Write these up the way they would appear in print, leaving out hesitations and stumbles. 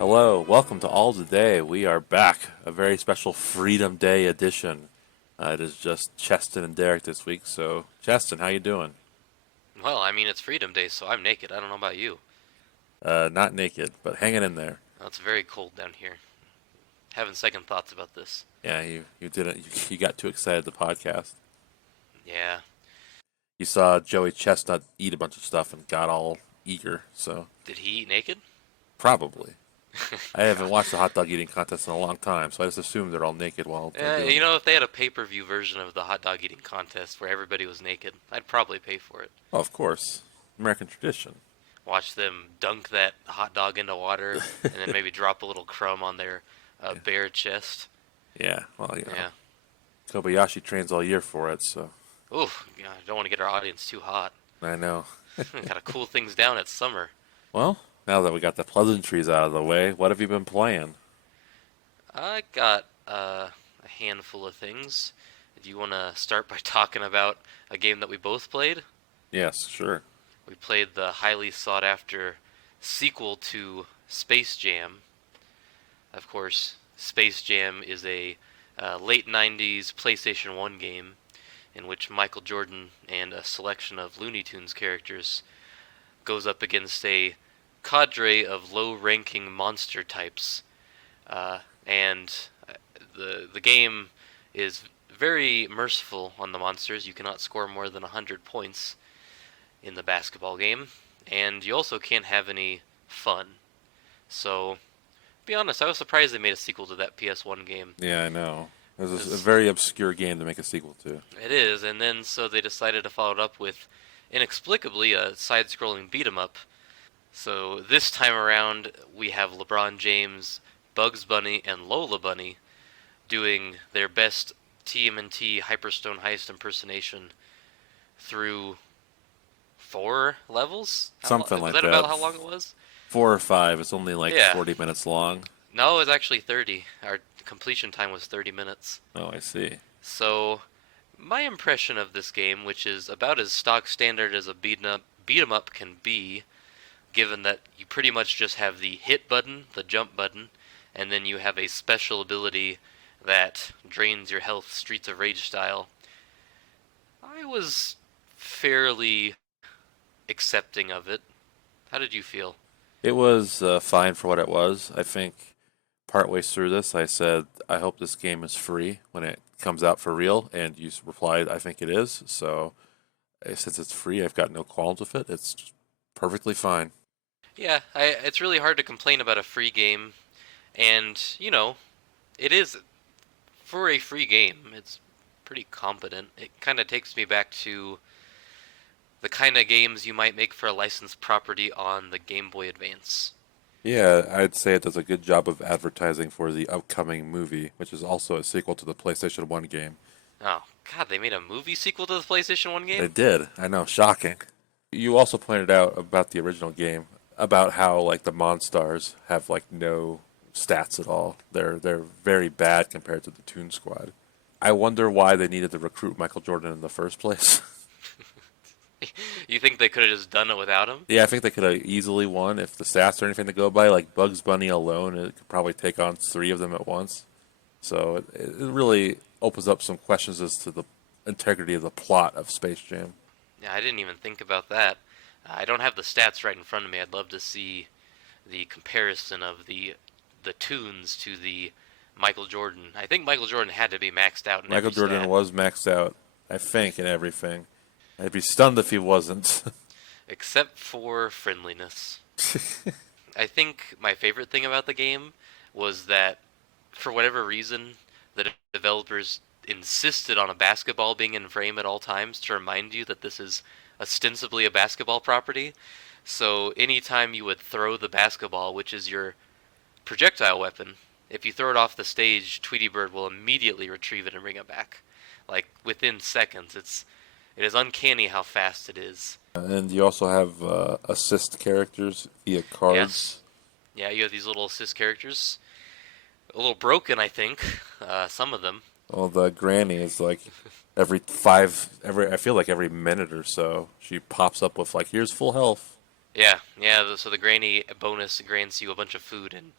Hello, welcome to All Today. We are back, a very special Freedom Day edition. It is just Cheston and Derek this week. So, Cheston, how you doing? Well, I mean, it's Freedom Day, so I'm naked. I don't know about you. Not naked, but hanging in there. It's very cold down here. Having second thoughts about this. Yeah, you didn't. You got too excited the podcast. Yeah. You saw Joey Chestnut eat a bunch of stuff and got all eager. So Did he eat naked? probably. I haven't God. watched the hot dog eating contest in a long time, so I just assume they're all naked while they're doing it. If they had a pay-per-view version of the hot dog eating contest where everybody was naked, I'd probably pay for it. Oh, of course, American tradition. Watch them dunk that hot dog into water and then maybe drop a little crumb on their bare chest. Yeah, well, Yeah. Kobayashi trains all year for it, so Oof, yeah, I don't want to get our audience too hot. I know. Gotta cool things down. It's summer. Well, now that we got the pleasantries out of the way, what have you been playing? I got a handful of things. Do you want to start by talking about a game that we both played? Yes, sure. We played the highly sought after sequel to Space Jam. Of course, Space Jam is a late 90s PlayStation 1 game in which Michael Jordan and a selection of Looney Tunes characters goes up against a cadre of low-ranking monster types. And the game is very merciful on the monsters. You cannot score more than 100 points in the basketball game, and you also can't have any fun. So, to be honest, I was surprised they made a sequel to that PS1 game. Yeah, I know. It was a 'Cause very obscure game to make a sequel to. it is, and then so they decided to follow it up with, inexplicably, a side-scrolling beat 'em up. So this time around, we have LeBron James, Bugs Bunny, and Lola Bunny doing their best TMNT Hyperstone Heist impersonation through 4 levels? Something Was like that about that. how long it was? 4 or 5. It's only like Yeah. 40 minutes long. No, it was actually 30. Our completion time was 30 minutes. Oh, I see. So, my impression of this game, which is about as stock standard as a beat 'em up can be, given that you pretty much just have the hit button, the jump button, and then you have a special ability that drains your health, Streets of Rage style. I was fairly accepting of it. How did you feel? It was fine for what it was. I think partway through this, I said, I hope this game is free when it comes out for real, and you replied, I think it is. So, since it's free, I've got no qualms with it. It's perfectly fine. Yeah, it's really hard to complain about a free game, and, it is, for a free game, it's pretty competent. It kind of takes me back to the kind of games you might make for a licensed property on the Game Boy Advance. Yeah, I'd say it does a good job of advertising for the upcoming movie, which is also a sequel to the PlayStation 1 game. Oh, God, they made a movie sequel to the PlayStation 1 They game? did. I know, shocking. You also pointed out about the original game, about how like the Monstars have like no stats at all. They're very bad compared to the Toon Squad. I wonder why they needed to recruit Michael Jordan in the first place. You think they could have just done it without him? Yeah, I think they could have easily won if the stats are anything to go by. Like Bugs Bunny alone, it could probably take on three of them at once. So it really opens up some questions as to the integrity of the plot of Space Jam. Yeah, I didn't even think about that. I don't have the stats right in front of me. I'd love to see the comparison of the tunes to the Michael Jordan. I think Michael Jordan had to be maxed out in Michael every Jordan stat, was maxed out, I think, in everything. I'd be stunned if he wasn't. except for friendliness. I think my favorite thing about the game was that, for whatever reason, the developers insisted on a basketball being in frame at all times to remind you that this is ostensibly a basketball property. So anytime you would throw the basketball, which is your projectile weapon, if you throw it off the stage, Tweety Bird will immediately retrieve it and bring it back. Like within seconds. It is uncanny how fast it is. And you also have assist characters via Yes. cards. Yeah, you have these little assist characters. A little broken, I think. Some of them. Well, the granny is like every I feel like every minute or so, she pops up with like, here's full health. Yeah. So the granny bonus grants you a bunch of food, and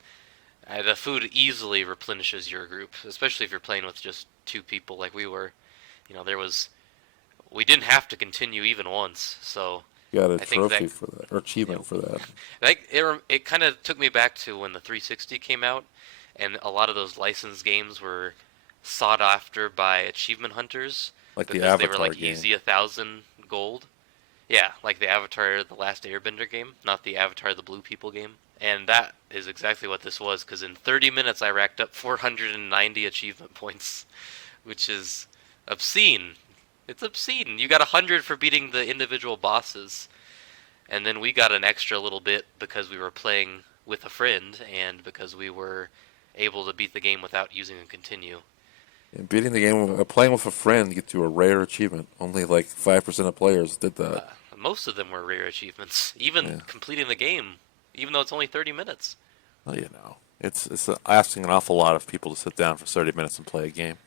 the food easily replenishes your group, especially if you're playing with just two people like we were. We didn't have to continue even once, so Got a I think that trophy for that, or achievement for that. it kind of took me back to when the 360 came out, and a lot of those licensed games were sought after by achievement hunters Like the because they were Avatar like game. easy 1,000 gold. Yeah, like the Avatar: The Last Airbender game, not the Avatar: The Blue People game. And that is exactly what this was, because in 30 minutes I racked up 490 achievement points, which is obscene. It's obscene. You got 100 for beating the individual bosses, and then we got an extra little bit because we were playing with a friend and because we were able to beat the game without using a continue. And beating the game, playing with a friend gets you a rare achievement. Only like 5% of players did that. Most of them were rare achievements, even Yeah. completing the game, even though it's only 30 minutes. Well, it's asking an awful lot of people to sit down for 30 minutes and play a game.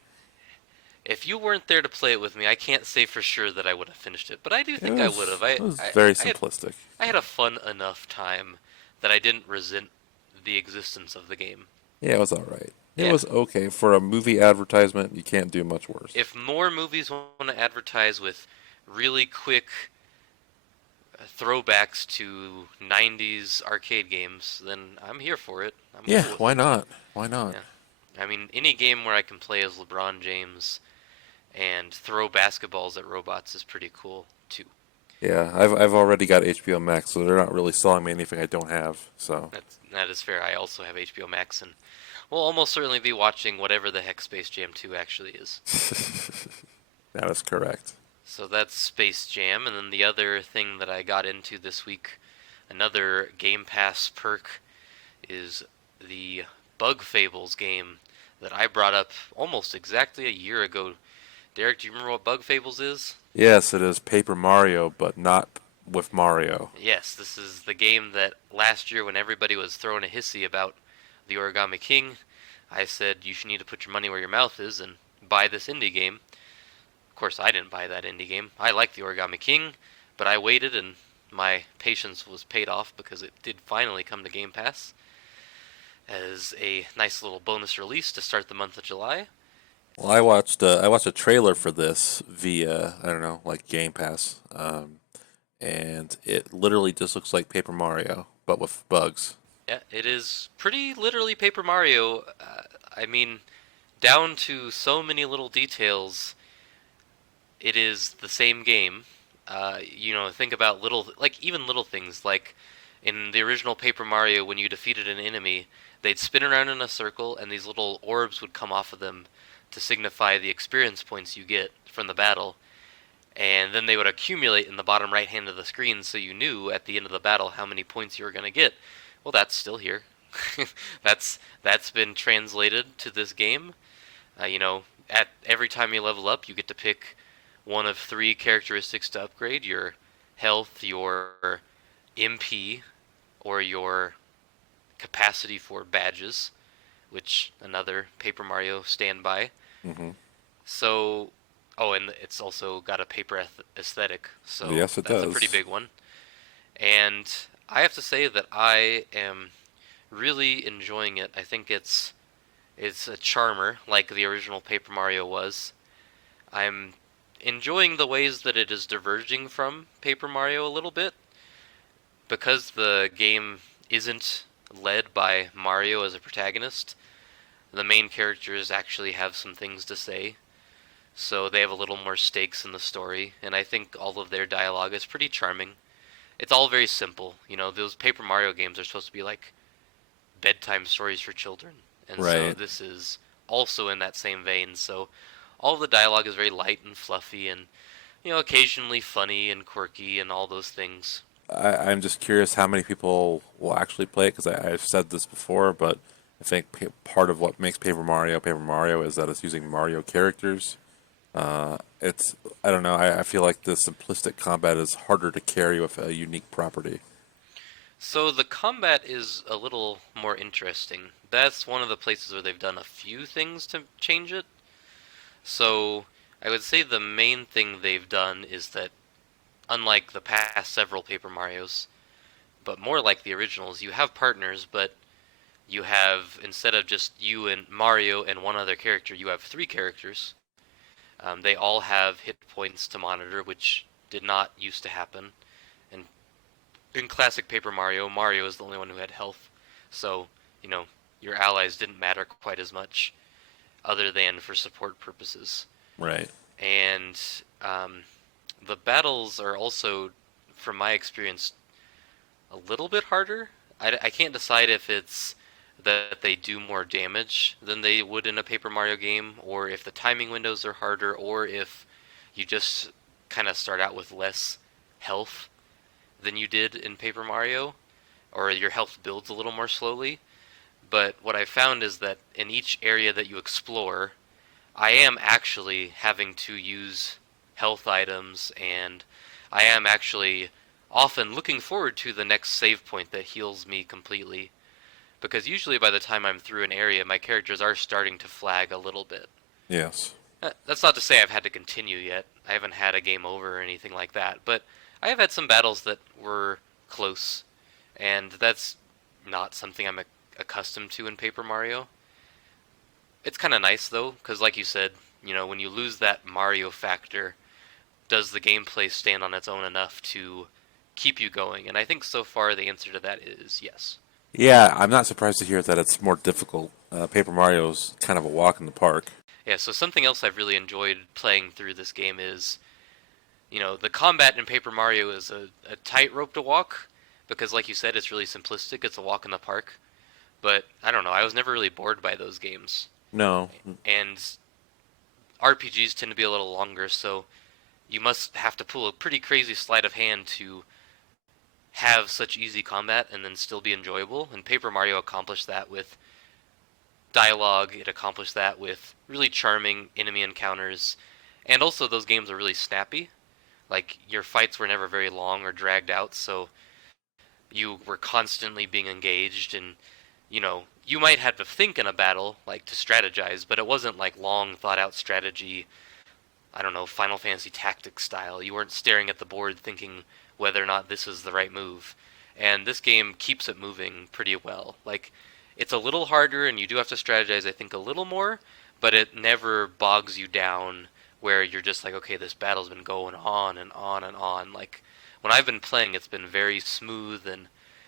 If you weren't there to play it with me, I can't say for sure that I would have finished it, but I do think I would have. It was very simplistic. I had a fun enough time that I didn't resent the existence of the game. Yeah, it was all right. It Yeah. was okay for a movie advertisement. You can't do much worse. If more movies want to advertise with really quick throwbacks to 90s arcade games, then I'm here for it. I'm Yeah, cool with why it. not? Why not? Yeah. I mean, any game where I can play as LeBron James and throw basketballs at robots is pretty cool too. Yeah, I've already got HBO Max, so they're not really selling me anything I don't have. So That is fair. I also have HBO Max, and we'll almost certainly be watching whatever the heck Space Jam 2 actually is. that is correct. So that's Space Jam, and then the other thing that I got into this week, another Game Pass perk, is the Bug Fables game that I brought up almost exactly a year ago. Derek, do you remember what Bug Fables is? Yes, it is Paper Mario, but not with Mario. Yes, this is the game that last year, when everybody was throwing a hissy about the Origami King, I said you should need to put your money where your mouth is and buy this indie game. Of course, I didn't buy that indie game. I like the Origami King, but I waited and my patience was paid off because it did finally come to Game Pass as a nice little bonus release to start the month of July. Well, I watched a trailer for this via I don't know like Game Pass, and it literally just looks like Paper Mario but with bugs. Yeah, it is pretty literally Paper Mario. I mean, down to so many little details, it is the same game. Think about even little things like in the original Paper Mario, when you defeated an enemy, they'd spin around in a circle, and these little orbs would come off of them to signify the experience points you get from the battle. And then they would accumulate in the bottom right hand of the screen, so you knew at the end of the battle how many points you were going to get. Well, that's still here. That's been translated to this game. At every time you level up, you get to pick one of three characteristics to upgrade: your health, your MP, or your capacity for badges, which another Paper Mario standby. Hmm. So, oh, and it's also got a paper aesthetic, so Yes, it that's a pretty does. big one. And I have to say that I am really enjoying it. I think it's a charmer like the original Paper Mario was. I'm enjoying the ways that it is diverging from Paper Mario a little bit because the game isn't led by Mario as a protagonist. The main characters actually have some things to say, so they have a little more stakes in the story, and I think all of their dialogue is pretty charming. It's all very simple. Those Paper Mario games are supposed to be like bedtime stories for children, and so Right. this is also in that same vein. So all of the dialogue is very light and fluffy, and occasionally funny and quirky and all those things. I'm just curious how many people will actually play it because I've said this before, but I think part of what makes Paper Mario is that it's using Mario characters. It's I don't know. I feel like the simplistic combat is harder to carry with a unique property. So the combat is a little more interesting. That's one of the places where they've done a few things to change it. So I would say the main thing they've done is that, unlike the past several Paper Marios, but more like the originals. You have partners, but you have, instead of just you and Mario and one other character, you have three characters. They all have hit points to monitor, which did not used to happen. And in classic Paper Mario, Mario is the only one who had health. So, your allies didn't matter quite as much, other than for support purposes. Right. And the battles are also, from my experience, a little bit harder. I can't decide if it's that they do more damage than they would in a Paper Mario game, or if the timing windows are harder, or if you just kind of start out with less health than you did in Paper Mario, or your health builds a little more slowly. But what I found is that in each area that you explore, I am actually having to use health items, and I am actually often looking forward to the next save point that heals me completely. Because usually by the time I'm through an area, my characters are starting to flag a little bit. Yes. That's not to say I've had to continue yet. I haven't had a game over or anything like that. But I have had some battles that were close, and that's not something I'm accustomed to in Paper Mario. It's kind of nice, though, because like you said, when you lose that Mario factor, does the gameplay stand on its own enough to keep you going? And I think so far the answer to that is yes. Yeah, I'm not surprised to hear that it's more difficult. Paper Mario's kind of a walk in the park. Yeah, so something else I've really enjoyed playing through this game is, the combat in Paper Mario is a tightrope to walk, because like you said, it's really simplistic, it's a walk in the park. But, I don't know, I was never really bored by those games. No. And RPGs tend to be a little longer, so you must have to pull a pretty crazy sleight of hand to have such easy combat and then still be enjoyable. And Paper Mario accomplished that with dialogue, it accomplished that with really charming enemy encounters, and also those games are really snappy. Like, your fights were never very long or dragged out, so you were constantly being engaged, and you might have to think in a battle, like to strategize, but it wasn't like long thought out strategy, I don't know, Final Fantasy Tactics style. You weren't staring at the board thinking whether or not this is the right move. And this game keeps it moving pretty well. Like, it's a little harder and you do have to strategize, I think, a little more, but it never bogs you down where you're just like, okay, this battle's been going on and on and on. Like, when I've been playing, it's been very smooth and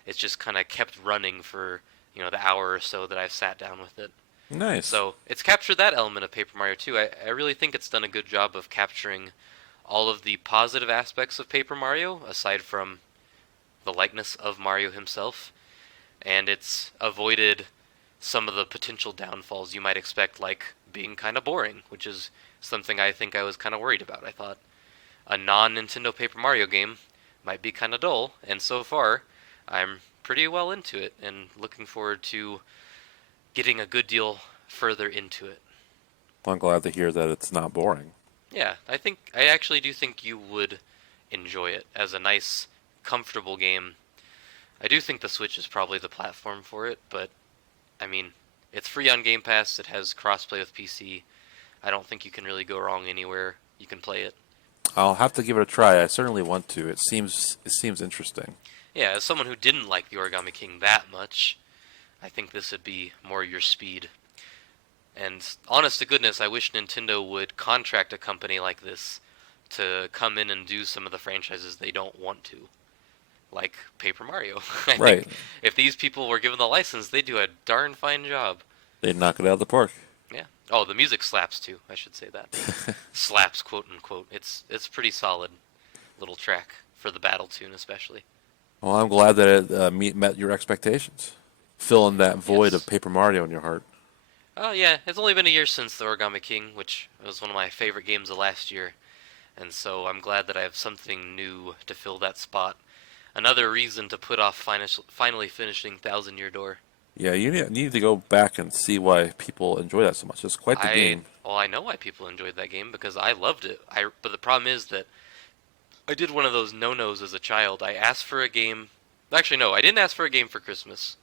it's just kind of kept running for, the hour or so that I've sat down with it. Nice. So it's captured that element of Paper Mario too. I really think it's done a good job of capturing all of the positive aspects of Paper Mario, aside from the likeness of Mario himself, and it's avoided some of the potential downfalls you might expect, like being kind of boring, which is something I think I was kind of worried about. I thought a non-Nintendo Paper Mario game might be kind of dull, and so far I'm pretty well into it and looking forward to getting a good deal further into it. Well, I'm glad to hear that it's not boring. Yeah, I actually do think you would enjoy it as a nice, comfortable game. I do think the Switch is probably the platform for it, but I mean, it's free on Game Pass, it has crossplay with PC. I don't think you can really go wrong anywhere you can play it. I'll have to give it a try. I certainly want to. It seems interesting. Yeah, as someone who didn't like the Origami King that much, I think this would be more your speed. And honest to goodness, I wish Nintendo would contract a company like this to come in and do some of the franchises they don't want to. Like Paper Mario. I Right. think if these people were given the license, they'd do a darn fine job. They'd knock it out of the park. Yeah. Oh, the music slaps too. I should say that. Slaps, quote unquote. It's pretty solid little track for the battle tune, especially. Well, I'm glad that it met your expectations. Filling that void Yes. of Paper Mario in your heart. Oh yeah, it's only been a year since the Origami King, which was one of my favorite games of last year, and so I'm glad that I have something new to fill that spot. Another reason to put off finally finishing Thousand Year Door. Yeah, you need to go back and see why people enjoy that so much. It's quite the game. Well, I know why people enjoyed that game because I loved it. But the problem is that I did one of those no-nos as a child. I asked for a game. Actually, no, I didn't ask for a game for Christmas.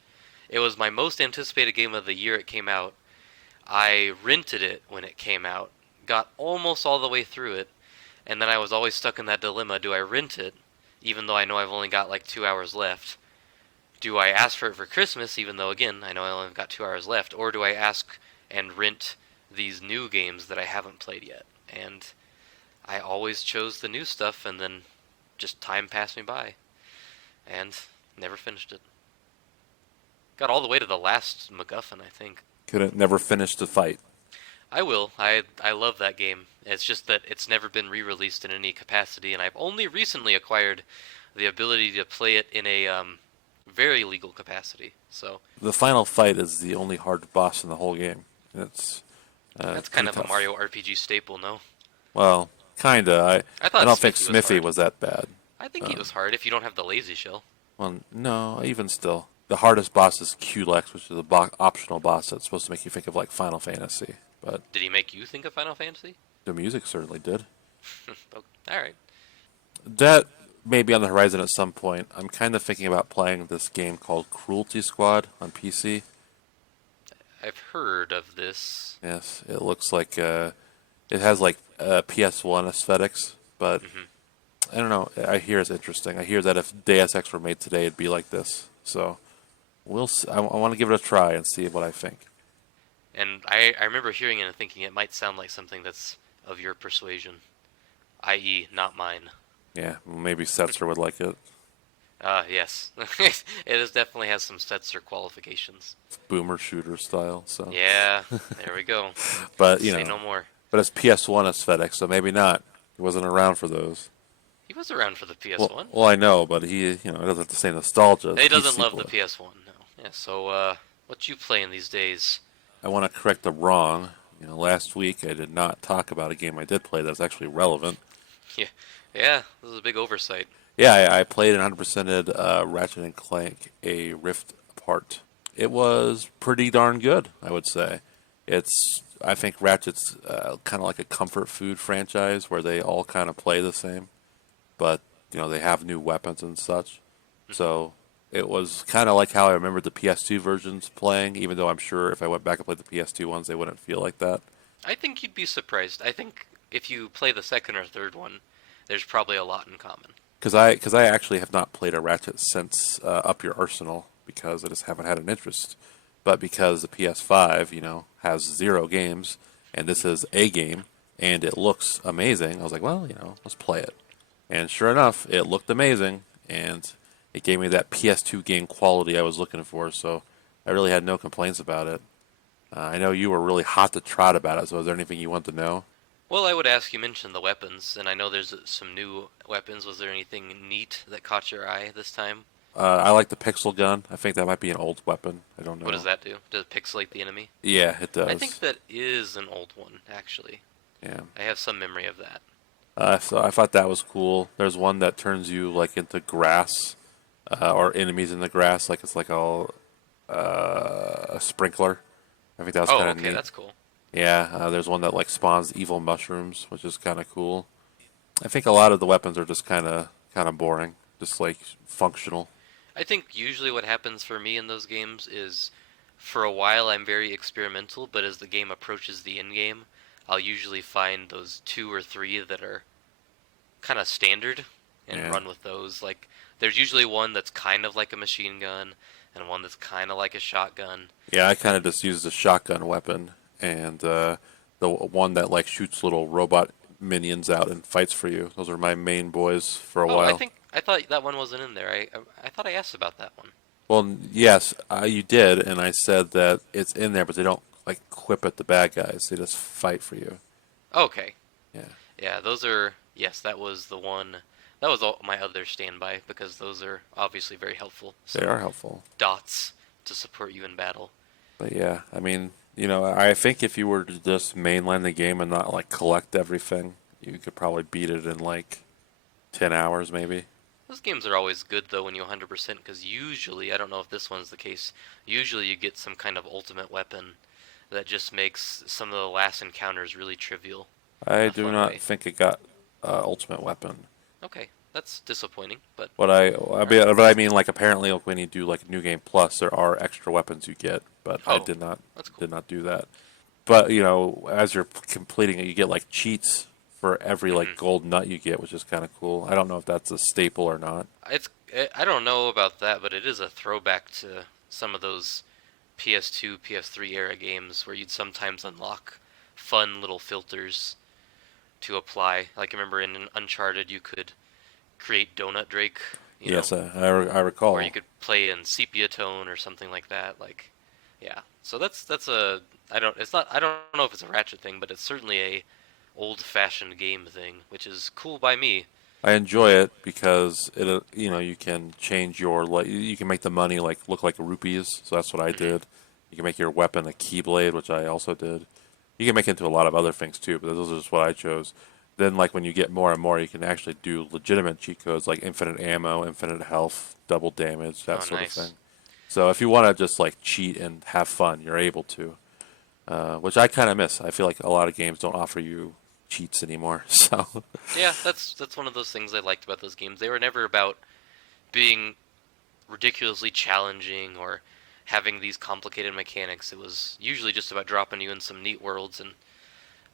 It was my most anticipated game of the year it came out. I rented it when it came out, got almost all the way through it, and then I was always stuck in that dilemma: do I rent it, even though I know I've only got like 2 hours left, do I ask for it for Christmas, even though, again, I know I only got 2 hours left, or do I ask and rent these new games that I haven't played yet? And I always chose the new stuff, and then just time passed me by, and never finished it. Got all the way to the last MacGuffin, I think. Couldn't never finish the fight. I will. I love that game. It's just that it's never been re-released in any capacity, and I've only recently acquired the ability to play it in a very legal capacity. So The final fight is the only hard boss in the whole game. It's that's kind of tough. a Mario RPG staple, no? Well, kinda. I thought I don't think Smithy was Smithy hard. was that bad. I think he was hard if you don't have the lazy shell. Well, no, even still, the hardest boss is Culex, which is a optional boss that's supposed to make you think of like Final Fantasy. But Did he make you think of Final Fantasy? the music certainly did. Oh, all right. That may be on the horizon at some point. I'm kind of thinking about playing this game called Cruelty Squad on PC. I've heard of this. Yes, it looks like it has like PS1 aesthetics, but I don't know. I hear it's interesting. I hear that if Deus Ex were made today, it'd be like this. So we'll. See. I want to give it a try and see what I think. And I remember hearing it and thinking it might sound like something that's of your persuasion, i.e., not mine. Yeah, well, maybe Setzer would like it. Yes. It definitely has some Setzer qualifications. It's boomer shooter style. So Yeah, there we go. but Say no more. but it's PS1 aesthetic, so maybe not. He wasn't around for those. He was around for the PS1. Well, I know, but he, it doesn't have the same nostalgia. as He doesn't PC love the would. PS1, no. Yeah, so, what you playing these days? I want to correct the wrong. Last week I did not talk about a game I did play that's actually relevant. Yeah, this is a big oversight. Yeah, I played and 100%ed Ratchet and Clank: A Rift Apart. It was pretty darn good, I would say. I think Ratchet's kind of like a comfort food franchise where they all kind of play the same, but they have new weapons and such. So it was kind of like how I remembered the PS2 versions playing, even though I'm sure if I went back and played the PS2 ones, they wouldn't feel like that. I think you'd be surprised. I think if you play the second or third one, there's probably a lot in common. Because I actually have not played a Ratchet since Up Your Arsenal because I just haven't had an interest. But because the PS5, has 0 games, and this is a game, and it looks amazing, I was like, well, let's play it. And sure enough, it looked amazing, and it gave me that PS2 game quality I was looking for, so I really had no complaints about it. I know you were really hot to trot about it, so is there anything you want to know? Well, I would ask, you mentioned the weapons, and I know there's some new weapons. Was there anything neat that caught your eye this time? I like the pixel gun. I think that might be an old weapon. I don't know. What does that do? Does it pixelate the enemy? Yeah, it does. I think that is an old one, actually. Yeah. I have some memory of that. So I thought that was cool. There's one that turns you like into grass, or enemies in the grass, like it's like a sprinkler. I think that was Oh, kind of okay, neat. that's cool. Yeah, there's one that like spawns evil mushrooms, which is kind of cool. I think a lot of the weapons are just kind of boring, just like functional. I think usually what happens for me in those games is, for a while I'm very experimental, but as the game approaches the end game, I'll usually find those 2 or 3 that are kind of standard and Yeah. run with those. Like, there's usually one that's kind of like a machine gun and one that's kind of like a shotgun. Yeah, I kind of just used a shotgun weapon and the one that like shoots little robot minions out and fights for you. Those are my main boys for a Oh, while. I thought that one wasn't in there. I thought I asked about that one. Well, yes, you did, and I said that it's in there, but they don't like quip at the bad guys. They just fight for you. Okay. Yeah. Yeah, those are, yes, that was the one. That was my other standby, because those are obviously very helpful. They are helpful. Dots to support you in battle. But yeah, I mean, I think if you were to just mainline the game and not like collect everything, you could probably beat it in like 10 hours maybe. Those games are always good, though, when you 100%, because usually, I don't know if this one's the case, usually you get some kind of ultimate weapon that just makes some of the last encounters really trivial. I in a do fun not way. think it got ultimate weapon. Okay, that's disappointing, but I mean, like apparently when you do like New Game Plus, there are extra weapons you get, but I Oh, did not that's cool. did not do that. But as you're completing it, you get like cheats for every like gold nut you get, which is kind of cool. I don't know if that's a staple or not. I don't know about that, but it is a throwback to some of those PS2, PS3 era games where you'd sometimes unlock fun little filters to apply. Like I remember in Uncharted, you could create Donut Drake, you know, Yes, I or you recall. could play in sepia tone or something like that. Like, yeah. So that's a I don't it's not I don't know if it's a Ratchet thing, but it's certainly a old-fashioned game thing, which is cool by me. I enjoy it because you can change your like you can make the money like look like rupees. So that's what I Hmm. did. You can make your weapon a keyblade, which I also did. You can make it into a lot of other things too, but those are just what I chose. Then, like when you get more and more, you can actually do legitimate cheat codes like infinite ammo, infinite health, double damage, that Oh, sort of thing. nice. So if you want to just like cheat and have fun, you're able to, which I kind of miss. I feel like a lot of games don't offer you cheats anymore. So Yeah, that's one of those things I liked about those games. They were never about being ridiculously challenging or having these complicated mechanics. It was usually just about dropping you in some neat worlds and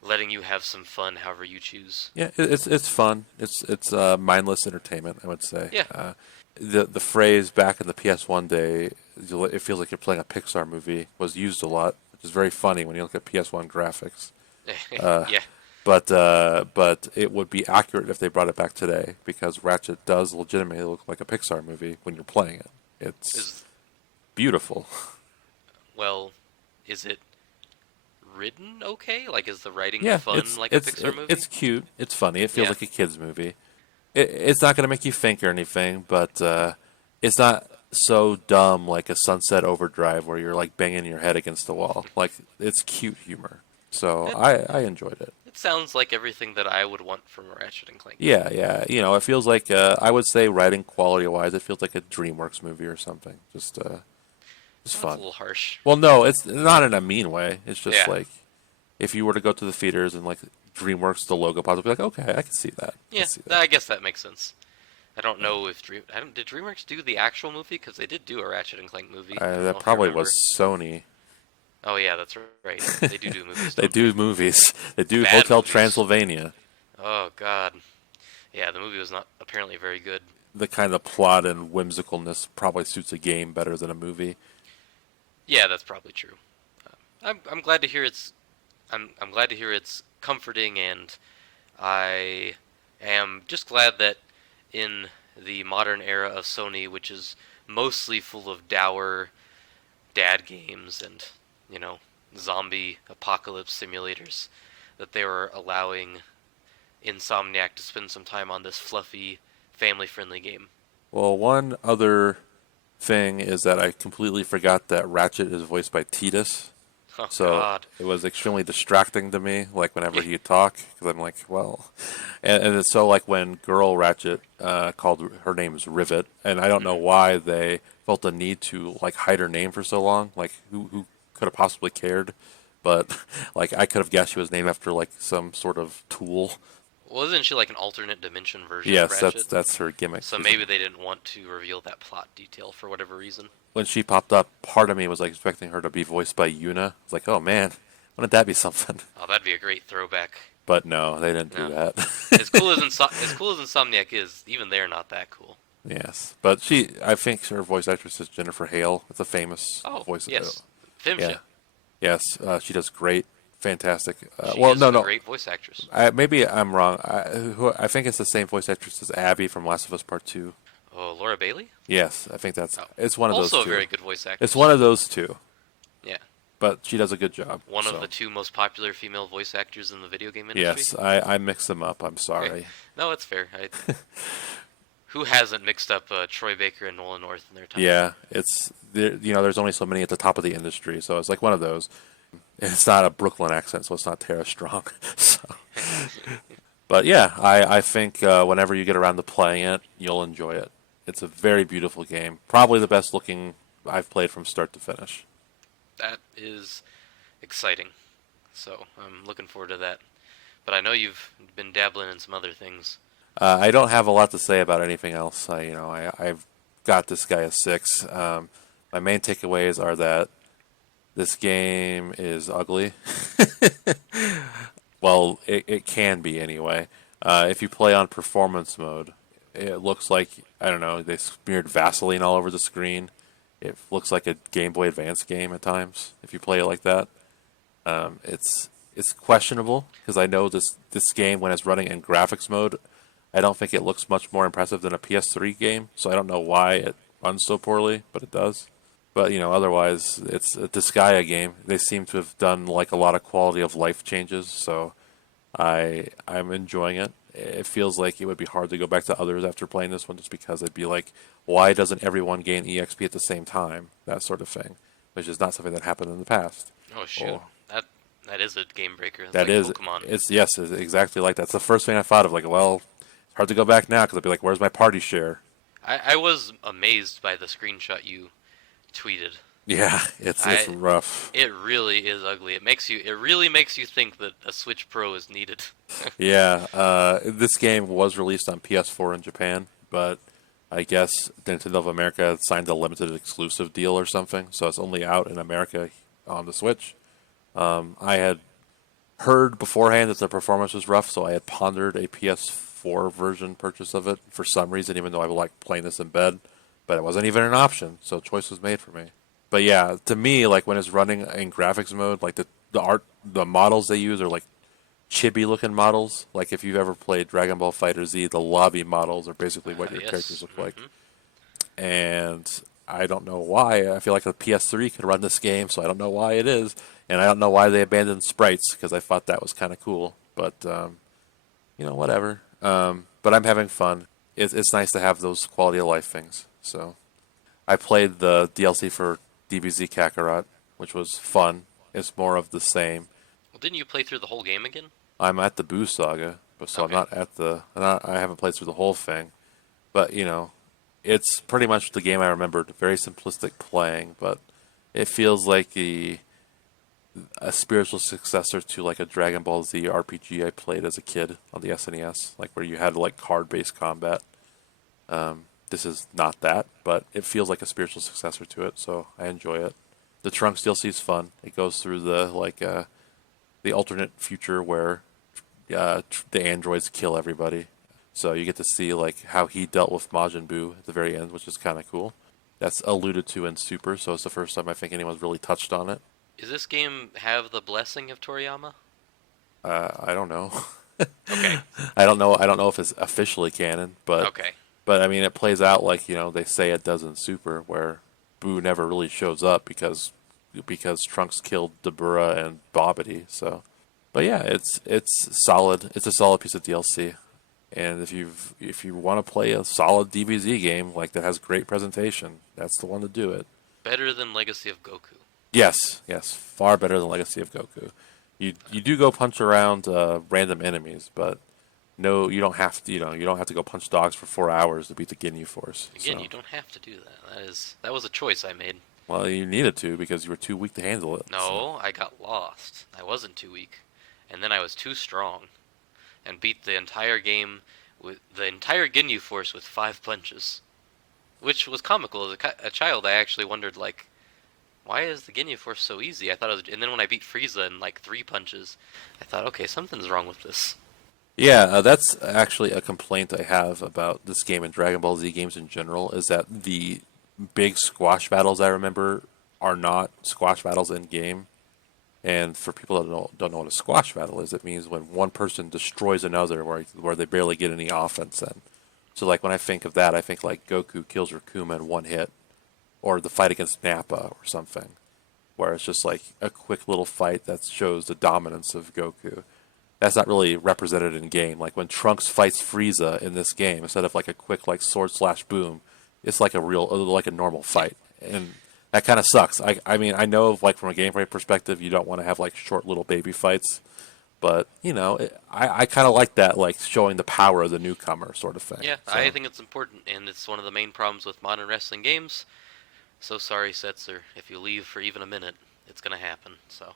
letting you have some fun however you choose. yeah, it's fun. It's mindless entertainment, I would say. Yeah. The phrase back in the PS1 day, it feels like you're playing a Pixar movie, was used a lot, which is very funny when you look at PS1 graphics. Uh, Yeah. but it would be accurate if they brought it back today because Ratchet does legitimately look like a Pixar movie when you're playing it. It's Is beautiful. well, is it written okay? Like is the writing Yeah, fun like a Pixar it's movie? cute. It's funny. It feels Yeah. like a kids movie. It's not going to make you think or anything, but it's not so dumb like a Sunset Overdrive where you're like banging your head against the wall. Like it's cute humor. So It I enjoyed it. it sounds like everything that I would want from a Ratchet and Clank game. Yeah, yeah. It feels like I would say writing quality wise, it feels like a DreamWorks movie or something. Just Well, that's a fun. little harsh. Well, no, it's not in a mean way. It's just Yeah. like if you were to go to the theaters and like DreamWorks, the logo pops up, be like, okay, I can see that. I can Yeah, see that. I guess that makes sense. I don't know if did DreamWorks do the actual movie because they did do a Ratchet and Clank movie. I don't know That if you probably was remember. Sony. Oh yeah, that's right. They do movies, They don't they? do movies. They do Bad Hotel movies. Transylvania. Oh god. Yeah, the movie was not apparently very good. The kind of plot and whimsicalness probably suits a game better than a movie. Yeah, that's probably true. I'm glad to hear I'm glad to hear it's comforting, and I am just glad that in the modern era of Sony, which is mostly full of dour dad games and, you know, zombie apocalypse simulators, that they were allowing Insomniac to spend some time on this fluffy, family-friendly game. Well, one other thing is that I completely forgot that Ratchet is voiced by Titus. Oh So God. it was extremely distracting to me, like whenever Yeah. he'd talk, because I'm like, well, and it's so like when Girl Ratchet called her name is Rivet, and I don't know Mhm. why they felt the need to like hide her name for so long. Like who could have possibly cared? But like I could have guessed she was named after like some sort of tool. Wasn't she like an alternate dimension version of Yes, Ratchet? that's her gimmick. So maybe they didn't want to reveal that plot detail for whatever reason. When she popped up, part of me was like expecting her to be voiced by Yuna. It's like, oh man, wouldn't that be something? Oh, that'd be a great throwback. But no, they didn't do No, that. as cool as Insomniac is, even they're not that cool. Yes, but I think her voice actress is Jennifer Hale. It's a famous Oh voice. yes, Yeah, Fimship. yes, she does great, fantastic. She Well, is no, a no, great voice actress. maybe I'm wrong. I think it's the same voice actress as Abby from Last of Us Part Two. Oh, Laura Bailey. Yes, I think Oh, it's one of those also a two. very good voice It's actress. one of those two, Yeah, but she does a good job. one of So the two most popular female voice actors in the video game industry. yes, I mix them up. I'm Okay. sorry. No, it's fair. Who hasn't mixed up Troy Baker and Nolan North in their time? Yeah, there's only so many at the top of the industry, so it's like one of those. It's not a Brooklyn accent, so it's not Tara Strong. So, but yeah, I think whenever you get around to playing it, you'll enjoy it. It's a very beautiful game, probably the best looking I've played from start to finish. That is exciting. So I'm looking forward to that. But I know you've been dabbling in some other things. I don't have a lot to say about anything else. I've got this guy a 6. My main takeaways are that this game is ugly. Well, it can be anyway. If you play on performance mode, It looks like, I don't know, they smeared Vaseline all over the screen. It looks like a Game Boy Advance game at times if you play it like that. It's questionable because I know this game when it's running in graphics mode, I don't think it looks much more impressive than a PS3 game. So I don't know why it runs so poorly, but it does. But otherwise, it's a Disgaea game. They seem to have done like a lot of quality of life changes, so I'm enjoying it. It feels like it would be hard to go back to others after playing this one, just because it'd be like, why doesn't everyone gain EXP at the same time? That sort of thing, which is not something that happened in the past. Oh shoot, Or, that is a game breaker. It's that like is, Pokemon. it's yes, it's exactly like that. It's the first thing I thought of. Like, well, it's hard to go back now because I'd be like, where's my party share? I was amazed by the screenshot you tweeted. Yeah, it's rough. It really is ugly. It really makes you think that a Switch Pro is needed. Yeah, this game was released on PS4 in Japan, but I guess Nintendo of America signed a limited exclusive deal or something, so it's only out in America on the Switch. I had heard beforehand that the performance was rough, so I had pondered a PS4 version purchase of it for some reason, even though I would like playing this in bed, but it wasn't even an option, so choice was made for me. But yeah, to me, like when it's running in graphics mode, like the art, the models they use are like chibi looking models. Like if you've ever played Dragon Ball Fighter Z, the lobby models are basically what your Yes. characters look like. Mm-hmm. And I don't know why. I feel like the PS3 could run this game, so I don't know why it is. And I don't know why they abandoned sprites because I thought that was kind of cool. But whatever. But I'm having fun. It's nice to have those quality of life things. So I played the DLC for DBZ Kakarot, which was fun. It's more of the same. Well, didn't you play through the whole game again? I'm at the Boo Saga, but so Okay. I haven't played through the whole thing. But it's pretty much the game I remembered. Very simplistic playing, but it feels like a spiritual successor to like a Dragon Ball Z RPG I played as a kid on the SNES, like where you had like card-based combat. This is not that, but it feels like a spiritual successor to it, so I enjoy it. The Trunks DLC is fun. It goes through the alternate future where the androids kill everybody. So you get to see like how he dealt with Majin Buu at the very end, which is kind of cool. That's alluded to in Super, so it's the first time I think anyone's really touched on it. Does this game have the blessing of Toriyama? I don't know. Okay. I don't know. I don't know if it's officially canon, but Okay. I mean, it plays out like they say it does in Super, where Boo never really shows up because Trunks killed Dabura and Bobbity. So, but yeah, it's solid. It's a solid piece of DLC. And if you want to play a solid DBZ game like that has great presentation, that's the one to do it. Better than Legacy of Goku. Yes, yes, far better than Legacy of Goku. You do go punch around random enemies, but no, you don't have to. You don't have to go punch dogs for 4 hours to beat the Ginyu Force. Again, So. you don't have to do that. That was a choice I made. Well, you needed to because you were too weak to handle it. No, So. I got lost. I wasn't too weak, and then I was too strong, and beat the entire game with the entire Ginyu Force with 5 punches, which was comical. As a child, I actually wondered like, why is the Ginyu Force so easy? I thought it was, and then when I beat Frieza in like 3 punches, I thought, okay, something's wrong with this. Yeah, that's actually a complaint I have about this game and Dragon Ball Z games in general, is that the big squash battles I remember are not squash battles in game. And for people that don't know what a squash battle is, it means when one person destroys another where they barely get any offense in. So like when I think of that, I think like Goku kills Rikuma in one hit, or the fight against Nappa or something, where it's just like a quick little fight that shows the dominance of Goku. That's not really represented in game. Like when Trunks fights Frieza in this game, instead of like a quick like sword slash boom, it's like a normal fight, and that kind of sucks. I mean, I know like from a gameplay perspective, you don't want to have like short little baby fights, but I kind of like that, like showing the power of the newcomer sort of thing. Yeah, So, I think it's important, and it's one of the main problems with modern wrestling games. So sorry, Setzer. If you leave for even a minute, it's gonna happen. So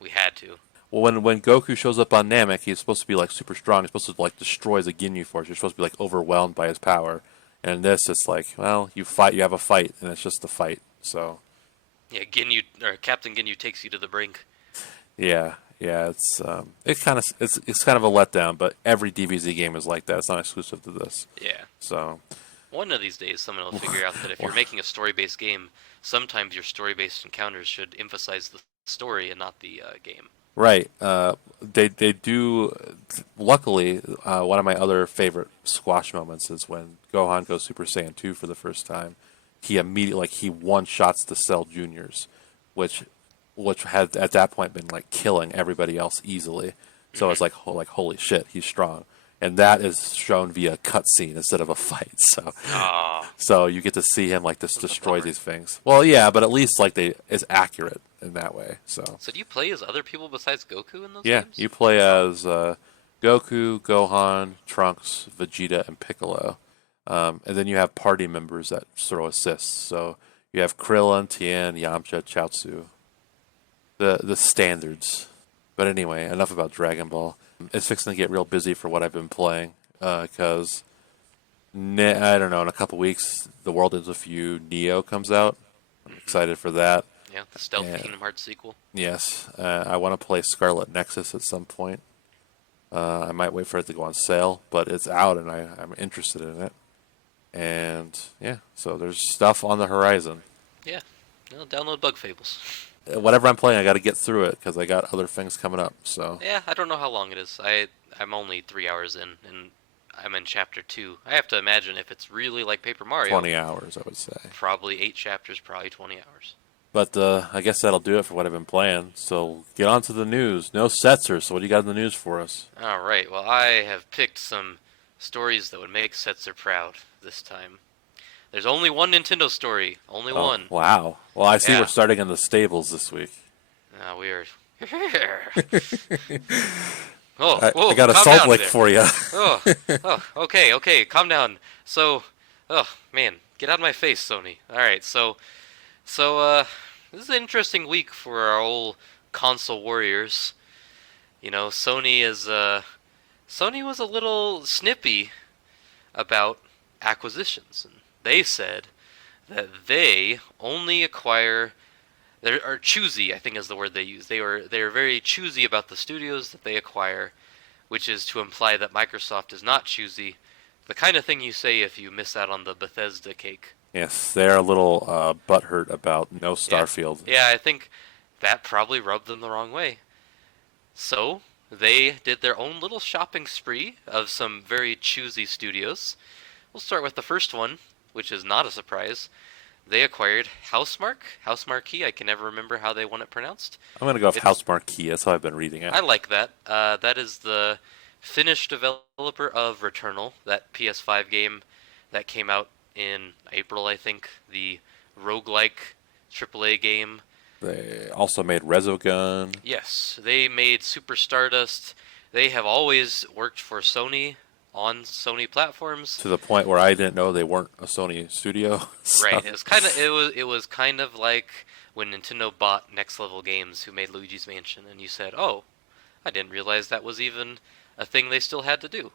we had to. well, when Goku shows up on Namek, he's supposed to be like super strong. He's supposed to like destroy the Ginyu Force. You're supposed to be like overwhelmed by his power. And in this, it's like, well, you have a fight, and it's just a fight. So, Yeah, Ginyu or Captain Ginyu takes you to the brink. yeah, Yeah, it's kind of a letdown, but every DBZ game is like that. It's not exclusive to this. Yeah. So, One of these days, someone will figure out that if you're making a story-based game, sometimes your story-based encounters should emphasize the story and not the game. right. They do. Luckily, one of my other favorite squash moments is when Gohan goes Super Saiyan 2 for the first time. He immediately he one shots the Cell Juniors, which had at that point been like killing everybody else easily. So it's like holy shit, he's strong, and that is shown via cutscene instead of a fight. So Ah, so you get to see him like just that's a destroy bummer. these things. Well, yeah, but at least it's accurate in that way. So So do you play as other people besides Goku in those yeah, games? you play as Goku, Gohan, Trunks, Vegeta, and Piccolo, and then you have party members that throw assists. So you have Krillin, Tien, Yamcha, Chaozu, the standards. But anyway, enough about Dragon Ball. It's fixing to get real busy for what I've been playing because I don't know, in a couple weeks, The World Ends With You Neo comes out. I'm excited for that. Yeah, the Stealth Yeah. Kingdom Hearts sequel. Yes, I want to play Scarlet Nexus at some point. I might wait for it to go on sale, but it's out and I'm interested in it. And yeah, so there's stuff on the horizon. Yeah, download Bug Fables. Whatever I'm playing, I got to get through it because I got other things coming up. So Yeah, I don't know how long it is. I'm only 3 hours in, and I'm in chapter 2. I have to imagine if it's really like Paper Mario, 20 hours, I would say. probably 8 chapters, probably 20 hours. But I guess that'll do it for what I've been playing. So get on to the news. No Setzer, so what do you got in the news for us? All right. Well, I have picked some stories that would make Setzer proud this time. There's only one Nintendo story. Only Oh, one. wow. Well, I see Yeah. we're starting in the stables this week. We are. I got a calm salt down lick there. for you. Okay, calm down. So, oh man, get out of my face, Sony. All right, so this is an interesting week for our old console warriors. You know, Sony was a little snippy about acquisitions, and they said that they only acquire. They are choosy, I think is the word they use. They're very choosy about the studios that they acquire, which is to imply that Microsoft is not choosy. The kind of thing you say if you miss out on the Bethesda cake. Yes, they're a little butthurt about no Starfield. Yeah, I think that probably rubbed them the wrong way. So, they did their own little shopping spree of some very choosy studios. We'll start with the first one, which is not a surprise. They acquired House Marquee. I can never remember how they want it pronounced. I'm going to go with It's- House Marquee. That's how I've been reading it. I like that. That is the Finnish developer of Returnal, that PS5 game that came out in April, I think. The roguelike AAA game. They also made Resogun. Yes, they made Super Stardust. They have always worked for Sony on Sony platforms. To the point where I didn't know they weren't a Sony studio. So- Right. It was kind of like when Nintendo bought Next Level Games, who made Luigi's Mansion, and you said, "Oh, I didn't realize that was even a thing they still had to do."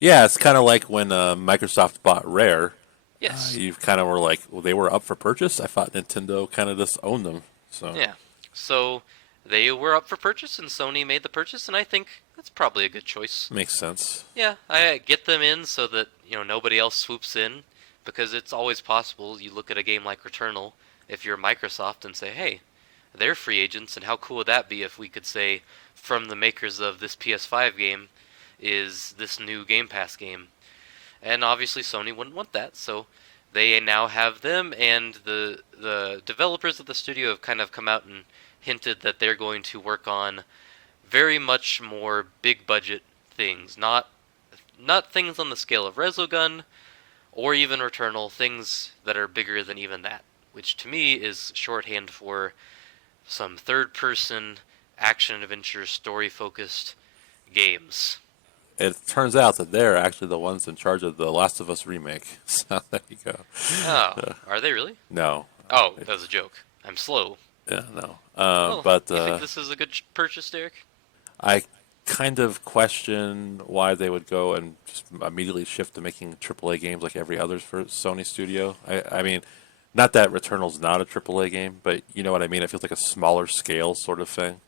Yeah, it's kind of like when Microsoft bought Rare. Yes. You kind of were like, well, they were up for purchase. I thought Nintendo kind of just owned them. So Yeah. So they were up for purchase, and Sony made the purchase, and I think that's probably a good choice. makes sense. Yeah, I get them in so that nobody else swoops in, because it's always possible. You look at a game like Returnal, if you're Microsoft, and say, "Hey, they're free agents, and how cool would that be if we could say from the makers of this PS5 game is this new Game Pass game?" And obviously Sony wouldn't want that, so they now have them, and the developers of the studio have kind of come out and hinted that they're going to work on very much more big budget things, not things on the scale of Resogun or even Returnal, things that are bigger than even that, which to me is shorthand for some third-person action adventure story focused games. It turns out that they're actually the ones in charge of the Last of Us remake. So there you go. Oh, are they really? No. Oh, that was a joke. I'm slow. Yeah, no. Well, But you think this is a good purchase, Derek? I kind of question why they would go and just immediately shift to making AAA games like every other for Sony studio. I mean, not that Returnal's not a AAA game, but you know what I mean? It feels like a smaller scale sort of thing.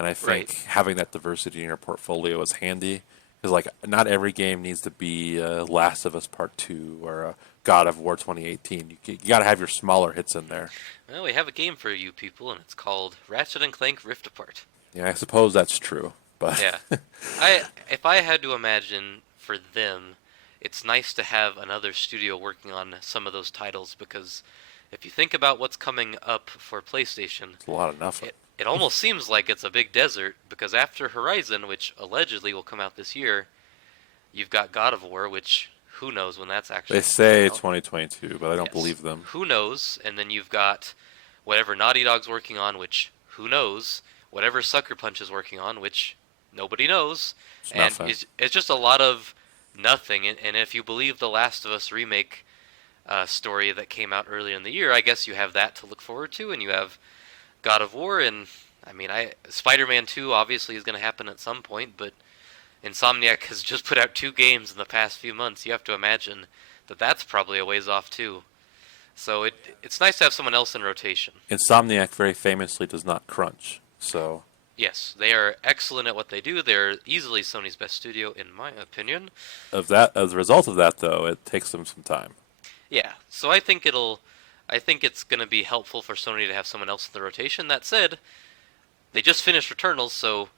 And I Right. think having that diversity in your portfolio is handy. Because, like, not every game needs to be Last of Us Part 2 or God of War 2018. You got to have your smaller hits in there. Well, we have a game for you people, and it's called Ratchet and Clank Rift Apart. Yeah, I suppose that's true. But Yeah. If I had to imagine for them, it's nice to have another studio working on some of those titles because if you think about what's coming up for PlayStation, it's a lot of nothing. it almost seems like it's a big desert because after Horizon, which allegedly will come out this year, you've got God of War, which who knows when that's actually They say out. 2022, but I don't Yes. believe them. Who knows? And then you've got whatever Naughty Dog's working on, which who knows? Whatever Sucker Punch is working on, which nobody knows. It's And nothing. it's just a lot of nothing. And if you believe the Last of Us remake story that came out earlier in the year, I guess you have that to look forward to, and you have God of War, and I mean, Spider-Man 2 obviously is going to happen at some point, but Insomniac has just put out 2 games in the past few months. You have to imagine that that's probably a ways off too. So it's nice to have someone else in rotation. Insomniac very famously does not crunch. So Yes, they are excellent at what they do. They're easily Sony's best studio, in my opinion. as a result of that, though, it takes them some time. Yeah, so I think it's going to be helpful for Sony to have someone else in the rotation. That said, they just finished Returnal, so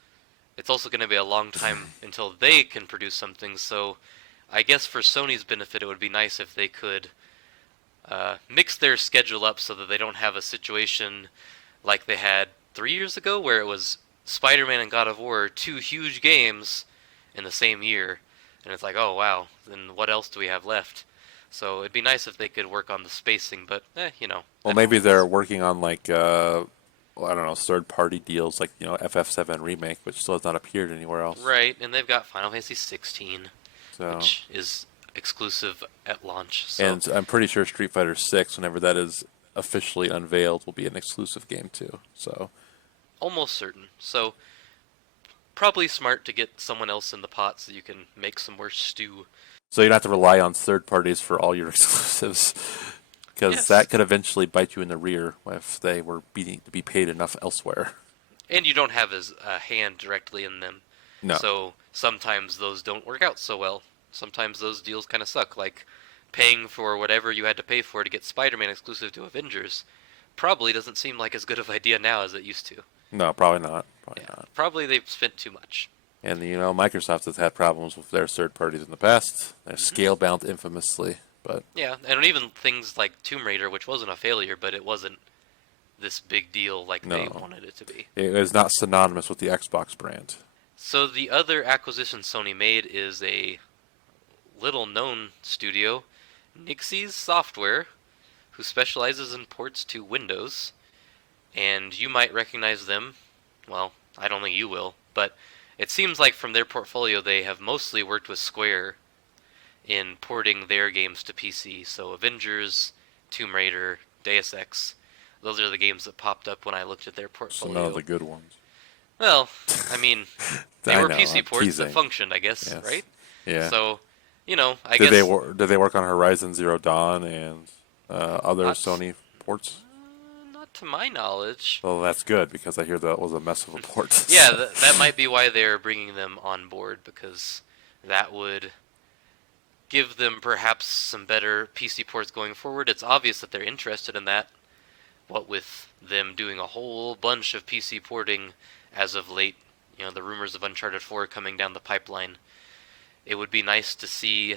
it's also going to be a long time until they can produce something. So I guess for Sony's benefit, it would be nice if they could mix their schedule up so that they don't have a situation like they had 3 years ago, where it was Spider-Man and God of War, 2 huge games in the same year, and it's like, oh wow, then what else do we have left? So it'd be nice if they could work on the spacing, but you know. Well, that maybe happens. they're working on like well, I don't know, third-party deals like FF7 remake, which still has not appeared anywhere else. Right, and they've got Final Fantasy 16, So, which is exclusive at launch. So and I'm pretty sure Street Fighter 6, whenever that is officially unveiled, will be an exclusive game too. So almost certain. So probably smart to get someone else in the pot so you can make some more stew. you don't have to rely on third parties for all your exclusives, because Yes. that could eventually bite you in the rear if they were to be paid enough elsewhere. And you don't have as a hand directly in them. No. So sometimes those don't work out so well. Sometimes those deals kind of suck. Like paying for whatever you had to pay for to get Spider-Man exclusive to Avengers probably doesn't seem like as good of an idea now as it used to. No, probably not. Probably Yeah, not. probably they've spent too much. And Microsoft has had problems with their third parties in the past. They're scale bound infamously, but Yeah, and even things like Tomb Raider, which wasn't a failure, but it wasn't this big deal like they No. wanted it to be. it is not synonymous with the Xbox brand. So the other acquisition Sony made is a little-known studio, Nixie's Software, who specializes in ports to Windows. And you might recognize them. Well, I don't think you will, but it seems like from their portfolio they have mostly worked with Square in porting their games to PC. So Avengers, Tomb Raider, Deus Ex, those are the games that popped up when I looked at their So portfolio. none of the good ones. Well, I mean, they I were know, PC I'm ports teasing. that functioned, I guess, Yes. right? Yeah. So, I did guess did they work on Horizon Zero Dawn and other Not- Sony ports? not to my knowledge. Well, that's good because I hear that was a mess of a port. Yeah, that might be why they're bringing them on board, because that would give them perhaps some better PC ports going forward. It's obvious that they're interested in that. What with them doing a whole bunch of PC porting as of late, the rumors of Uncharted 4 coming down the pipeline, it would be nice to see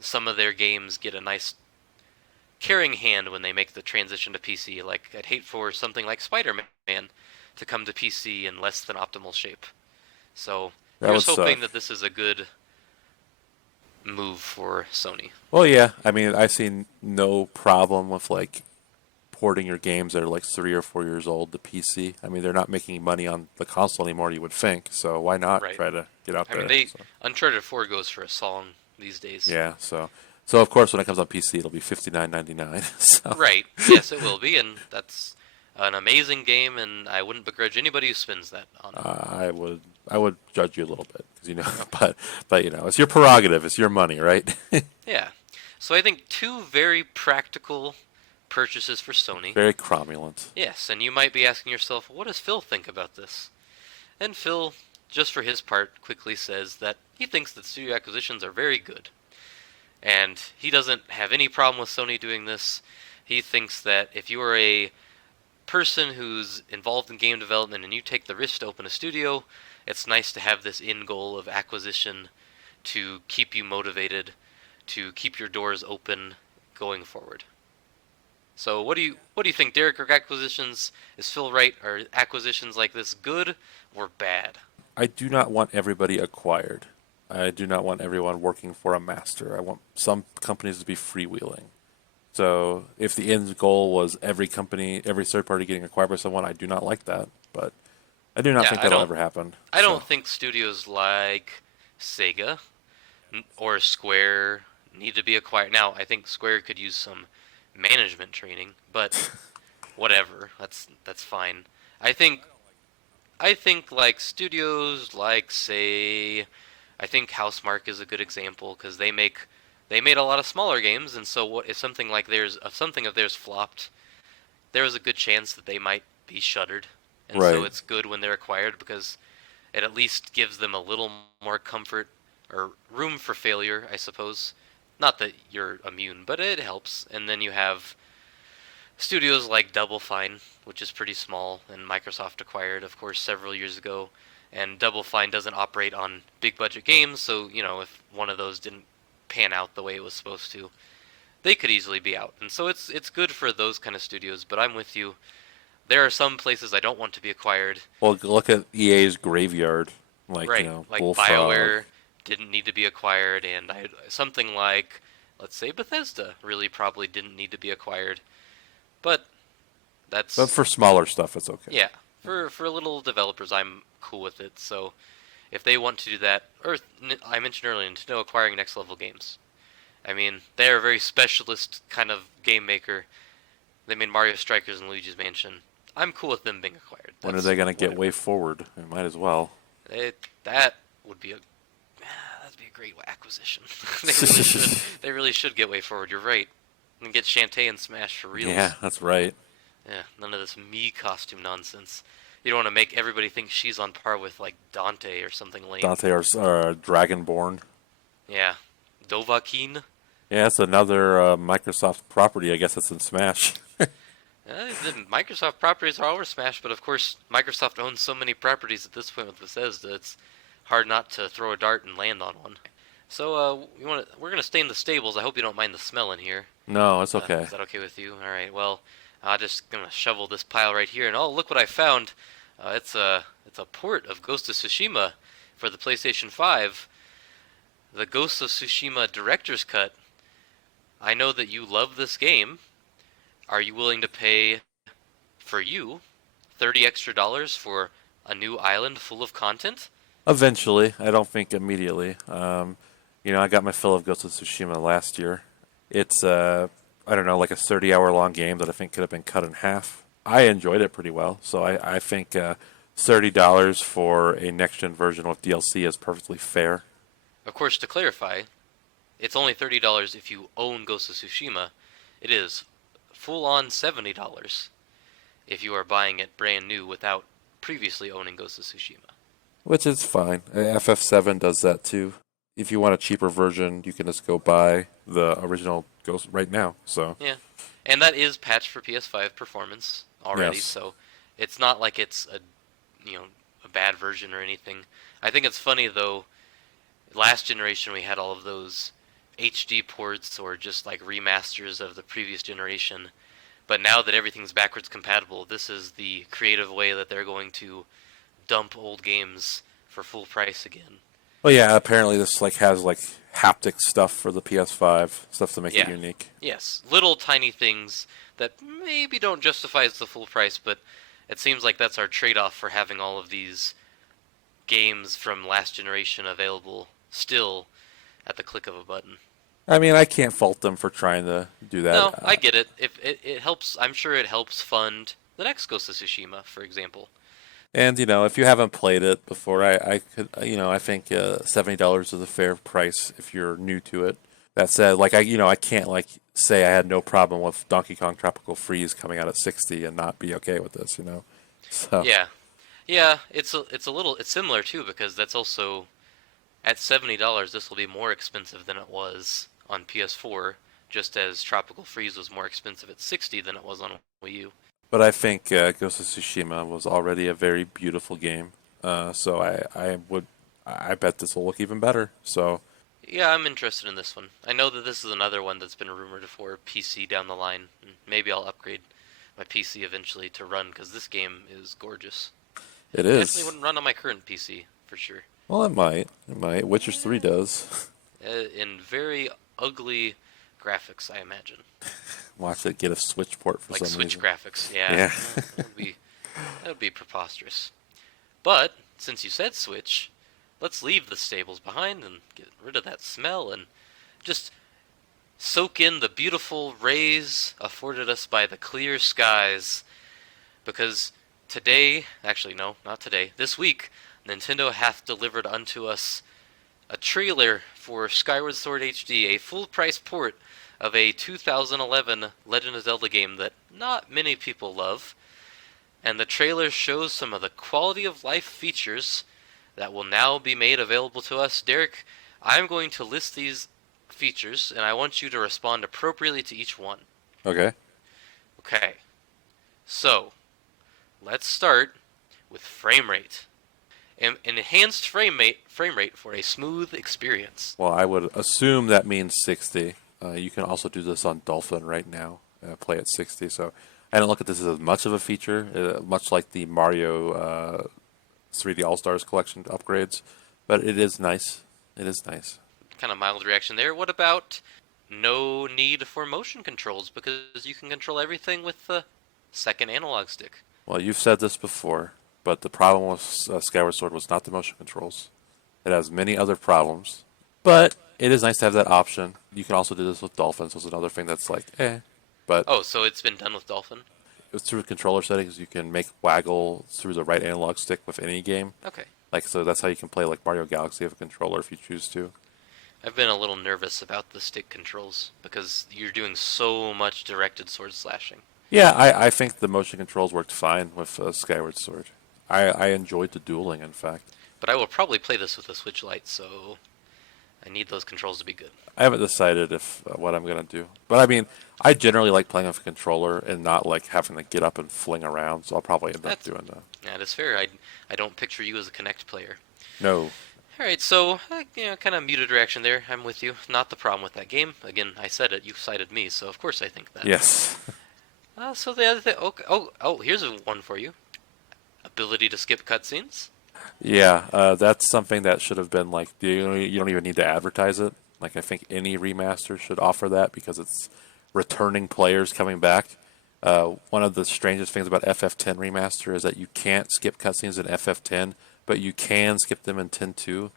some of their games get a nice carrying hand when they make the transition to PC. Like, I'd hate for something like Spider-Man to come to PC in less than optimal shape. So, That here's would hoping suck. that this is a good move for Sony. Well, yeah. I mean, I see no problem with like porting your games that are like 3 or 4 years old to PC. I mean, they're not making money on the console anymore, you would think. So why not Right. try to get out I there? mean, So, Uncharted 4 goes for a song these days. yeah. So of course when it comes on PC, it'll be $59.99. So. Right. Yes, it will be, and that's an amazing game, and I wouldn't begrudge anybody who spends that on it. I would judge you a little bit because but it's your prerogative, it's your money, right? Yeah. So I think 2 very practical purchases for Sony. Very cromulent. Yes, and you might be asking yourself, what does Phil think about this? And Phil, just for his part, quickly says that he thinks that studio acquisitions are very good. And he doesn't have any problem with Sony doing this. He thinks that if you are a person who's involved in game development and you take the risk to open a studio, it's nice to have this end goal of acquisition to keep you motivated, to keep your doors open going forward. So what do you think, Derek? Are acquisitions, is Phil right? Are acquisitions like this good or bad? I do not want everybody acquired. I do not want everyone working for a master. I want some companies to be freewheeling. So if the end goal was every company, every third party getting acquired by someone, I do not like that. But I do not Yeah, think that'll ever happen. I don't So think studios like Sega or Square need to be acquired. Now, I think Square could use some management training, but whatever. That's fine. I think I think like studios like say I think Housemarque is a good example because they made a lot of smaller games, and so what if something like theirs if something of theirs flopped, there was a good chance that they might be shuttered. And so right, it's good when they're acquired because it at least gives them a little more comfort or room for failure, I suppose. Not that you're immune, but it helps. And then you have studios like Double Fine, which is pretty small, and Microsoft acquired, of course, several years ago. And Double Fine doesn't operate on big budget games, so if one of those didn't pan out the way it was supposed to, they could easily be out. And so it's good for those kind of studios. But I'm with you. There are some places I don't want to be acquired. well, look at EA's graveyard, like Right, like Bullfrog. BioWare didn't need to be acquired, and something like, let's say, Bethesda really probably didn't need to be acquired. But But that's for smaller stuff, it's okay. yeah, for little developers, I'm cool with it. So if they want to do that, or I mentioned earlier, Nintendo acquiring next level games. I mean, they're a very specialist kind of game maker. They made Mario Strikers and Luigi's Mansion. I'm cool with them being acquired. When are That's they going to get whatever. way forward? They might as well. That would be a that'd be a great acquisition. they really should. They really should get way forward. You're right. And get Shantae and Smash for reals. Yeah, that's right. Yeah, none of this me costume nonsense. You don't want to make everybody think she's on par with like Dante or something lame. Dante or Dragonborn. Yeah, Dovahkiin. Yeah, that's another Microsoft property. I guess it's in Smash. The Microsoft properties are all over Smash, but of course Microsoft owns so many properties at this point with Bethesda, it's hard not to throw a dart and land on one. So we're gonna stay in the stables. I hope you don't mind the smell in here. No, it's okay. Is that okay with you? All right. Well, I'm just gonna shovel this pile right here, and oh, look what I found! It's a port of Ghost of Tsushima for the PlayStation 5. The Ghost of Tsushima Director's Cut. I know that you love this game. Are you willing to pay for you $30 extra for a new island full of content? Eventually, I don't think immediately. I got my fill of Ghost of Tsushima last year. It's I don't know, like a 30-hour long game that I think could have been cut in half. I enjoyed it pretty well, so I think $30 for a next-gen version with DLC is perfectly fair. Of course, to clarify, it's only $30 if you own Ghost of Tsushima. It is full-on $70 if you are buying it brand new without previously owning Ghost of Tsushima. Which is fine. FF7 does that too. If you want a cheaper version, you can just go buy the original Ghost right now. So Yeah, and that is patched for PS5 performance already, yes, so it's not like it's a bad version or anything. I think it's funny though. Last generation we had all of those HD ports or just like remasters of the previous generation, but now that everything's backwards compatible, this is the creative way that they're going to dump old games for full price again. well, yeah. Apparently, this has haptic stuff for the PS5, stuff to make it Yeah. unique. Yes, little tiny things that maybe don't justify as the full price, but it seems like that's our trade-off for having all of these games from last generation available still at the click of a button. I mean, I can't fault them for trying to do that. No, I get it. If it helps, I'm sure it helps fund the next Ghost of Tsushima, for example. And if you haven't played it before, I could, I think $70 is a fair price if you're new to it. That said, I can't say I had no problem with Donkey Kong Tropical Freeze coming out at 60 and not be okay with this. So Yeah, Yeah, it's similar too because that's also at $70. This will be more expensive than it was on PS4, just as Tropical Freeze was more expensive at 60 than it was on Wii U. But I think Ghost of Tsushima was already a very beautiful game. So I bet this will look even better. So Yeah, I'm interested in this one. I know that this is another one that's been rumored for PC down the line. Maybe I'll upgrade my PC eventually to run because this game is gorgeous. it It definitely is. wouldn't run on my current PC for sure. Well, it might. It might. Witcher 3 Eh, does. in very ugly graphics, I imagine, Watch it get a Switch port for like some Switch reason. graphics. Yeah, Yeah. that would be preposterous. But since you said Switch, let's leave the stables behind and get rid of that smell and just soak in the beautiful rays afforded us by the clear skies. Because today, actually, no, not today, this week, Nintendo hath delivered unto us a trailer for Skyward Sword HD, a full price port of a 2011 Legend of Zelda game that not many people love. And the trailer shows some of the quality of life features that will now be made available to us. Derek, I'm going to list these features, and I want you to respond appropriately to each one. Okay. Okay, so let's start with frame rate. Enhanced frame rate for a smooth experience. Well, I would assume that means 60. You can also do this on Dolphin right now. Play at 60. So I don't look at this as much of a feature, much like the Mario 3D All Stars collection upgrades. But it is nice. It is nice. Kind of mild reaction there. What about no need for motion controls because you can control everything with the second analog stick? Well, you've said this before, but the problem with Skyward Sword was not the motion controls. It has many other problems, but it is nice to have that option. You can also do this with Dolphins. So it's another thing that's like, eh. But Oh, so it's been done with Dolphin? it's through controller settings. You can make waggle through the right analog stick with any game. Okay. Like so, that's how you can play like Mario Galaxy with a controller if you choose to. I've been a little nervous about the stick controls because you're doing so much directed sword slashing. Yeah, I think the motion controls worked fine with Skyward Sword. I enjoyed the dueling, in fact. But I will probably play this with a Switch Lite, so I need those controls to be good. I haven't decided if what I'm gonna do, but I mean, I generally like playing with a controller and not like having to get up and fling around. So I'll probably end up That's doing that. That is fair. I don't picture you as a Connect player. No, All right, so kind of muted reaction there. I'm with you. Not the problem with that game. Again, I said it. You cited me, so of course I think that. yes, So the other thing. Here's one for you. Ability to skip cutscenes. yeah, that's something that should have been like you don't even need to advertise it. Like I think any remaster should offer that because it's returning players coming back. One of the strangest things about FF10 remaster is that you can't skip cutscenes in FF10, but you can skip them in 10.2.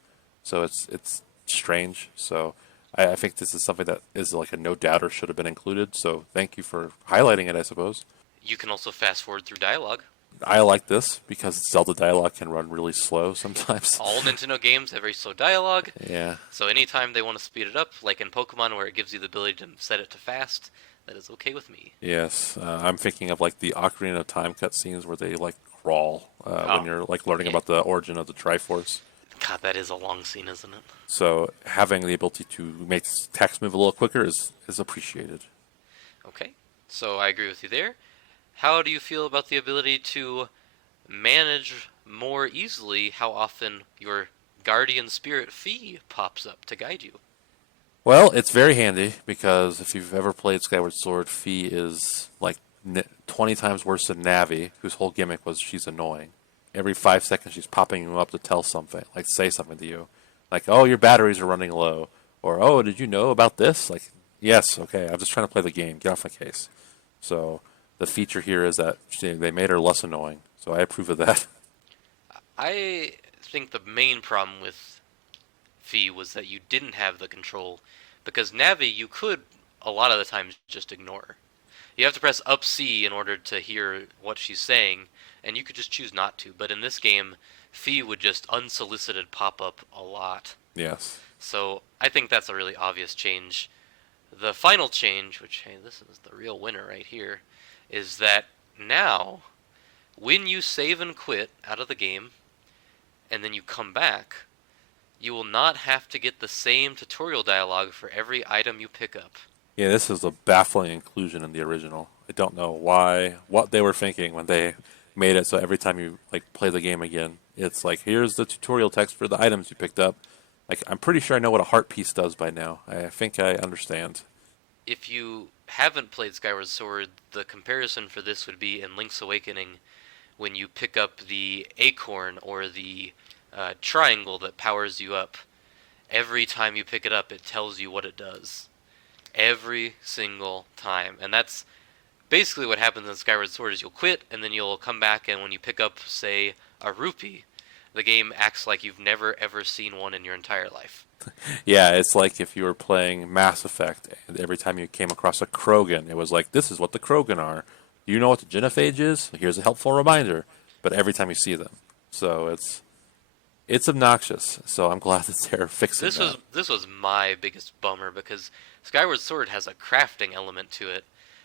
So it's strange. So I think this is something that is like a no doubter should have been included. So thank you for highlighting it. I suppose You can also fast forward through dialogue. I like this because Zelda dialogue can run really slow sometimes. All Nintendo games have very slow dialogue, Yeah. so anytime they want to speed it up, like in Pokemon where it gives you the ability to set it to fast, that is okay with me. Yes, I'm thinking of like the Ocarina of Time cutscenes where they like crawl when you're like learning yeah. about the origin of the Triforce. God, that is a long scene, isn't it? So having the ability to make text move a little quicker is appreciated. Okay, so I agree with you there. How do you feel about the ability to manage more easily how often your guardian spirit Fee pops up to guide you? Well, it's very handy because if you've ever played Skyward Sword, Fee is like 20 times worse than Navi, whose whole gimmick was she's annoying. Every 5 seconds, she's popping you up to tell something, like say something to you, like, "Oh, your batteries are running low," or "Oh, did you know about this?" Like, yes, okay, I'm just trying to play the game. Get off my case. So the feature here is that they made her less annoying. So I approve of that. I think the main problem with Fee was that you didn't have the control, because Navi you could a lot of the times just ignore. You have to press up C in order to hear what she's saying, and you could just choose not to. But in this game, Fee would just unsolicited pop up a lot. Yes. So I think that's a really obvious change. The final change, which, hey, this is the real winner right here, is that now when you save and quit out of the game, and then you come back, you will not have to get the same tutorial dialogue for every item you pick up. Yeah, this is a baffling inclusion in the original. I don't know what they were thinking when they made it so every time you like play the game again, it's like here's the tutorial text for the items you picked up. Like I'm pretty sure I know what a heart piece does by now. I think I understand. If you haven't played Skyward Sword, the comparison for this would be in Link's Awakening when you pick up the acorn or the triangle that powers you up. Every time you pick it up, it tells you what it does. Every single time. And that's basically what happens in Skyward Sword is you'll quit, and then you'll come back, and when you pick up, say, a rupee, the game acts like you've never ever seen one in your entire life. Yeah, it's like if you were playing Mass Effect and every time you came across a Krogan, it was like this is what the Krogan are. Do you know what the Genophage is? Here's a helpful reminder. But every time you see them, so it's obnoxious. So I'm glad that they're fixing that. This was my biggest bummer because Skyward Sword has a crafting element to it,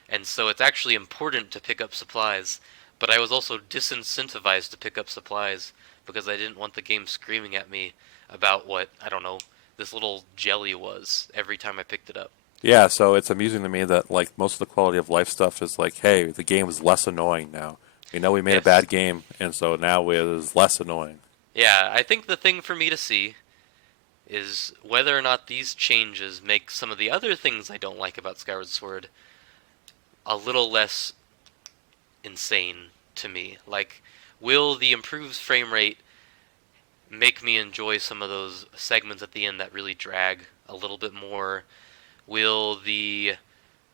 and so it's actually important to pick up supplies. But I was also disincentivized to pick up supplies because I didn't want the game screaming at me about what, I don't know, this little jelly was every time I picked it up. Yeah, so it's amusing to me that like most of the quality of life stuff is like, hey, the game is less annoying now. We know we made a Yes. bad game, and so now it is less annoying. Yeah, I think the thing for me to see is whether or not these changes make some of the other things I don't like about Skyward Sword a little less insane to me. Like, will the improved frame rate make me enjoy some of those segments at the end that really drag a little bit more? Will the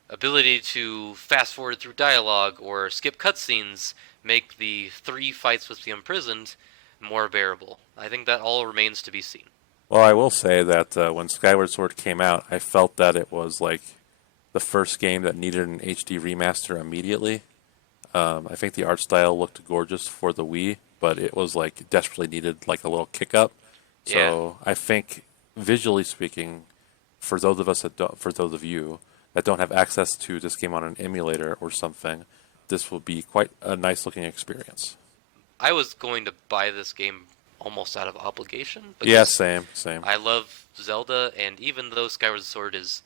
ability to fast forward through dialogue or skip cutscenes make the 3 fights with the imprisoned more bearable? I think that all remains to be seen. Well, I will say that when Skyward Sword came out, I felt that it was like the first game that needed an HD remaster immediately. I think the art style looked gorgeous for the Wii, but it was like desperately needed like a little kick up. So I think visually speaking, for those of us that don't, for those of you that don't have access to this game on an emulator or something, this will be quite a nice looking experience. I was going to buy this game almost out of obligation Yeah, because same. I love Zelda, and even though Skyward Sword is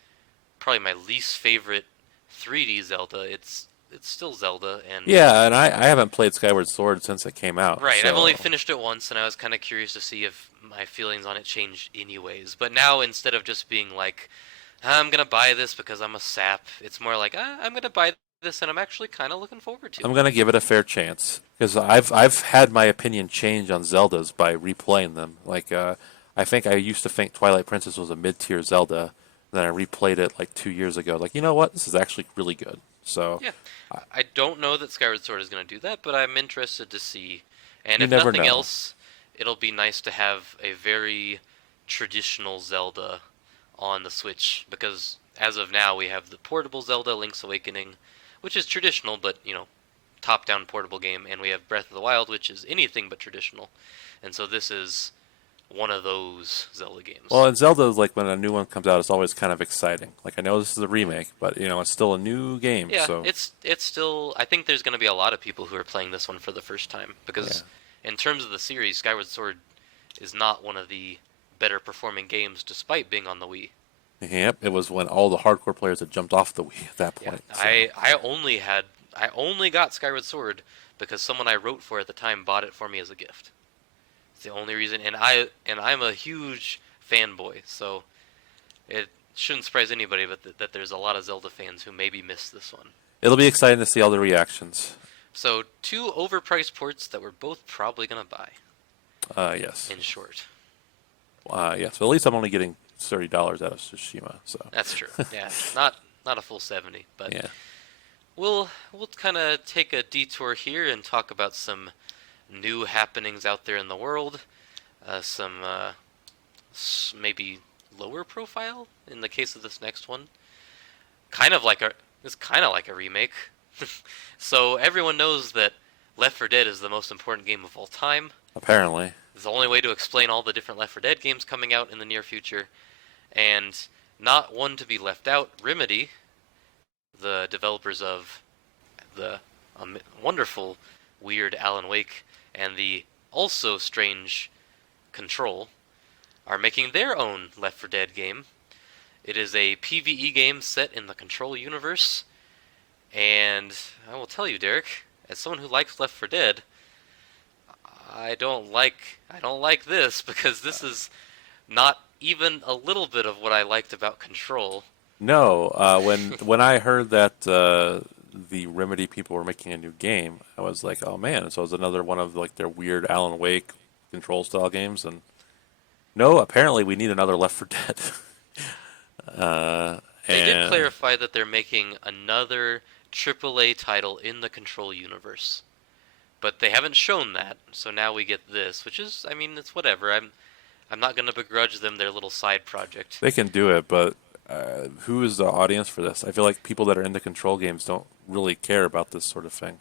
probably my least favorite 3D Zelda, it's still Zelda, and Yeah, and I haven't played Skyward Sword since it came out. right. I've So only finished it once, and I was kind of curious to see if my feelings on it changed anyways. But now, instead of just being like, I'm gonna buy this because I'm a sap, it's more like, I'm gonna buy this, and I'm actually kind of looking forward to I'm it. gonna give it a fair chance because I've had my opinion change on Zeldas by replaying them. Like I think I used to think Twilight Princess was a mid-tier Zelda, and then I replayed it like 2 years ago. Like you know what, this is actually really good. So Yeah, I don't know that Skyward Sword is gonna do that, but I'm interested to see. And you if never nothing know. else, it'll be nice to have a very traditional Zelda on the Switch because as of now we have the portable Zelda Link's Awakening, which is traditional but, top-down portable game, and we have Breath of the Wild, which is anything but traditional. And so this is one of those Zelda games. Well, in Zelda, like when a new one comes out, it's always kind of exciting. Like I know this is a remake, but it's still a new game. Yeah, So it's still. I think there's going to be a lot of people who are playing this one for the first time yeah. because, in terms of the series, Skyward Sword is not one of the better performing games, despite being on the Wii. Yep, it was when all the hardcore players had jumped off the Wii at that Yeah, point. So. I only got Skyward Sword because someone I wrote for at the time bought it for me as a gift. It's the only reason, and I'm a huge fanboy, so it shouldn't surprise anybody, but that there's a lot of Zelda fans who maybe missed this one. It'll be exciting to see all the reactions. So 2 overpriced ports that we're both probably gonna buy. Yes. In short. Yes. But at least I'm only getting $30 out of Tsushima. So. That's true. Yeah, not a full 70, but Yeah. we'll kind of take a detour here and talk about some new happenings out there in the world. Some maybe lower profile in the case of this next one. It's kind of like a remake. So everyone knows that Left 4 Dead is the most important game of all time. Apparently. It's the only way to explain all the different Left 4 Dead games coming out in the near future. And not one to be left out, Remedy, the developers of the wonderful weird Alan Wake and the also strange Control, are making their own Left 4 Dead game. It is a PvE game set in the Control universe, and I will tell you, Derek, as someone who likes Left 4 Dead, I don't like this because this is not even a little bit of what I liked about Control. No, when I heard that the Remedy people were making a new game, I was like, oh man! So it was another one of like their weird Alan Wake Control style games, and no, apparently we need another Left 4 Dead. They did And clarify that they're making another AAA title in the Control universe, but they haven't shown that. So now we get this, which is, I mean, it's whatever. I'm not gonna begrudge them their little side project. they can do it, but who is the audience for this? I feel like people that are into Control games don't really care about this sort of thing.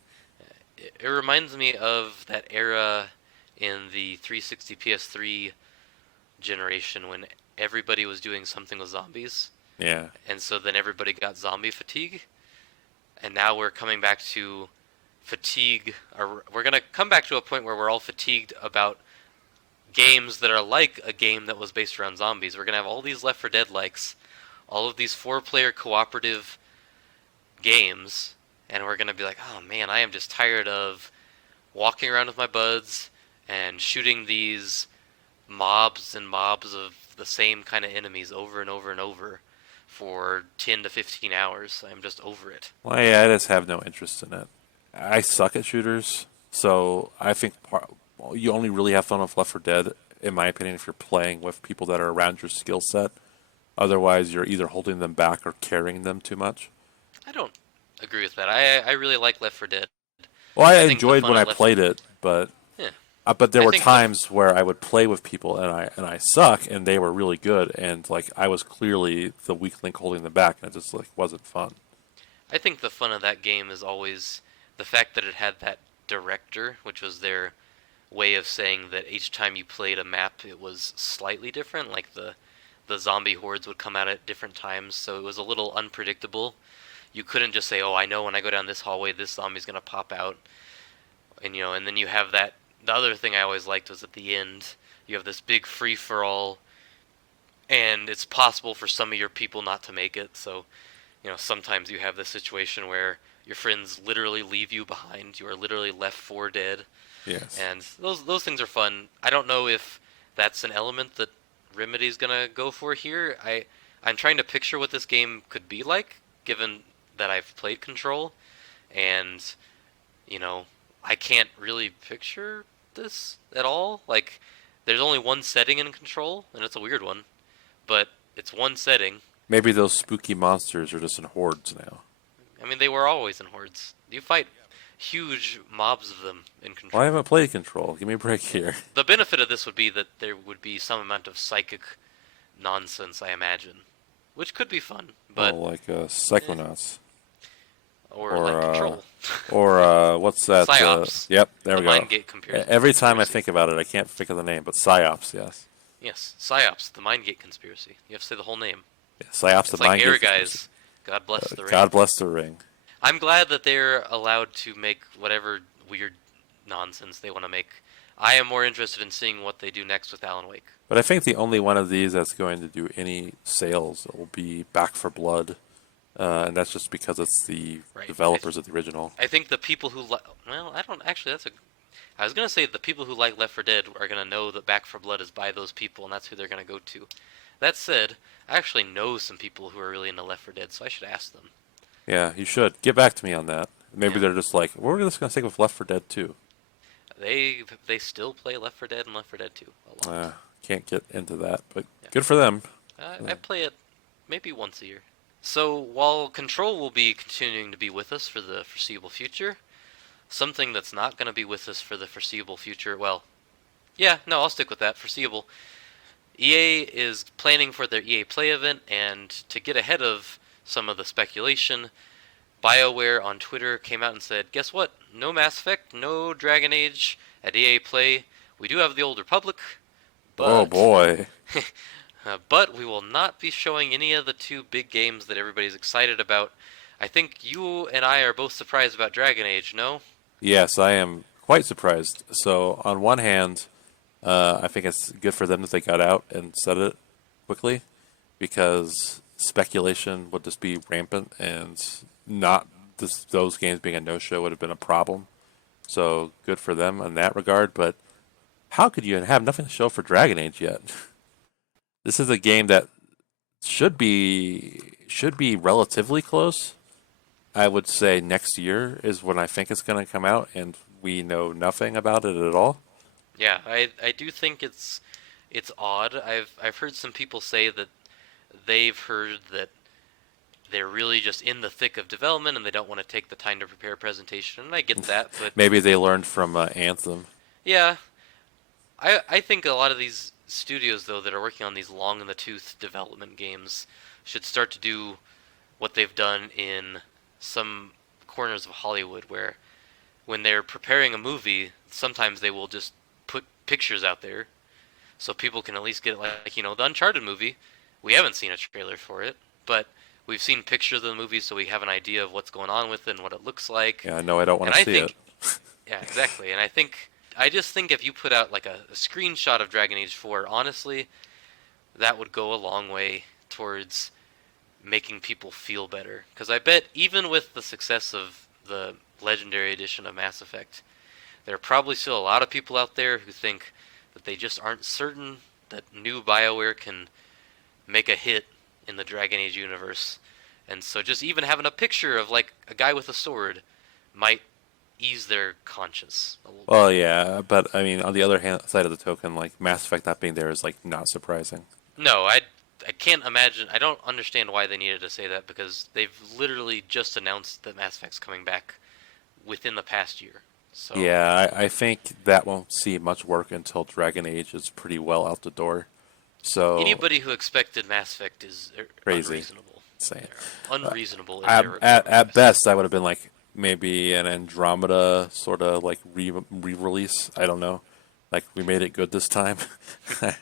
It reminds me of that era in the 360 PS3 generation when everybody was doing something with zombies, Yeah, and so then everybody got zombie fatigue, and now we're coming back to fatigue. Or we're gonna come back to a point where we're all fatigued about games that are like a game that was based around zombies. We're gonna have all these Left 4 Dead likes, all of these 4-player cooperative games, and we're gonna be like, oh man, I am just tired of walking around with my buds and shooting these mobs and mobs of the same kind of enemies over and over and over for 10 to 15 hours. I'm just over it. well, yeah, I just have no interest in it. I suck at shooters, so I think well, you only really have fun with Left 4 Dead, in my opinion, if you're playing with people that are around your skill set. Otherwise, you're either holding them back or carrying them too much. I don't agree with that. I really like Left 4 Dead. Well, I I think the enjoyed fun when of I Left played it, yeah, but there I were think times where I would play with people and I suck and they were really good and like I was clearly the weak link holding them back and it just like wasn't fun. I think the fun of that game is always the fact that it had that director, which was their way of saying that each time you played a map, it was slightly different. Like the zombie hordes would come out at different times, so it was a little unpredictable. You couldn't just say, "Oh, I know when I go down this hallway, this zombie's gonna pop out," and and then you have that. The other thing I always liked was at the end, you have this big free for all, and it's possible for some of your people not to make it. So, sometimes you have this situation where your friends literally leave you behind. You are literally left for dead, Yes. and those things are fun. I don't know if that's an element that Remedy's gonna go for here. I'm trying to picture what this game could be like, given that I've played Control, and you know, I can't really picture this at all. Like, there's only one setting in Control, and it's a weird one, but it's one setting. Maybe those spooky monsters are just in hordes now. I mean, they were always in hordes. You fight huge mobs of them in Control. Well, I haven't played Control. Give me a break here. The benefit of this would be that there would be some amount of psychic nonsense, I imagine, which could be fun, but Like Psychonauts. or like Control. Or what's that? Psyops. Yep, there The we go. Mind Gate conspiracy. Every time I think about it, I can't think of the name, but Psyops, yes. Yes, Psyops, the Mind Gate conspiracy. You have to say the whole name. Yeah, Psyops, It's the like Mind Air Gate. Guys. God bless the ring. God bless the ring. I'm glad that they're allowed to make whatever weird nonsense they want to make. I am more interested in seeing what they do next with Alan Wake. But I think the only one of these that's going to do any sales will be Back for Blood, and that's just because it's the Right. developers of the original. I think the people who I don't actually. I was gonna say the people who like Left 4 Dead are gonna know that Back for Blood is by those people, and that's who they're gonna go to. That said, I actually know some people who are really into Left 4 Dead, so I should ask them. Yeah, you should. Get back to me on that. Maybe Yeah. they're just like, we're just going to stick with Left 4 Dead 2. They still play Left 4 Dead and Left 4 Dead 2 a lot. Can't get into that, but Yeah. good for them. I play it maybe once a year. So while Control will be continuing to be with us for the foreseeable future, something that's not going to be with us for the foreseeable future, well, yeah, no, I'll stick with that, foreseeable. EA is planning for their EA Play event, and to get ahead of some of the speculation, BioWare on Twitter came out and said, guess what? No Mass Effect, no Dragon Age at EA Play. We do have the Old Republic, but Oh boy. but we will not be showing any of the two big games that everybody's excited about. I think you and I are both surprised about Dragon Age, no? Yes, I am quite surprised. So on one hand, I think it's good for them that they got out and said it quickly, because speculation would just be rampant, and not those games being a no-show would have been a problem. So good for them in that regard. But how could you have nothing to show for Dragon Age yet? This is a game that should be relatively close. I would say next year is when I think it's going to come out, and we know nothing about it at all. Yeah, I do think it's odd. I've heard some people say that they've heard that they're really just in the thick of development and they don't want to take the time to prepare a presentation, and I get that, but Maybe they learned from Anthem. yeah, I think a lot of these studios though that are working on these long in the tooth development games should start to do what they've done in some corners of Hollywood, where when they're preparing a movie, sometimes they will just put pictures out there so people can at least get the Uncharted movie. We haven't seen a trailer for it, but we've seen pictures of the movie, so we have an idea of what's going on with it and what it looks like. Yeah, no, I don't want And to I see think, it. yeah, exactly. And I just think if you put out like a screenshot of Dragon Age 4, honestly, that would go a long way towards making people feel better. Because I bet even with the success of the Legendary Edition of Mass Effect, there are probably still a lot of people out there who think that they just aren't certain that new BioWare can make a hit in the Dragon Age universe. And so just even having a picture of like a guy with a sword might ease their conscience a little Well, bit. yeah, but I mean, on the other side of the token, like Mass Effect not being there is like not surprising. No, I can't imagine. I don't understand why they needed to say that, because they've literally just announced that Mass Effect's coming back within the past year. So Yeah, I think that won't see much work until Dragon Age is pretty well out the door. So anybody who expected Mass Effect is crazy, unreasonable. insane. They're unreasonable in At, their at at requirements. best, I would have been like maybe an Andromeda sort of like re-release. I don't know. Like we made it good this time. At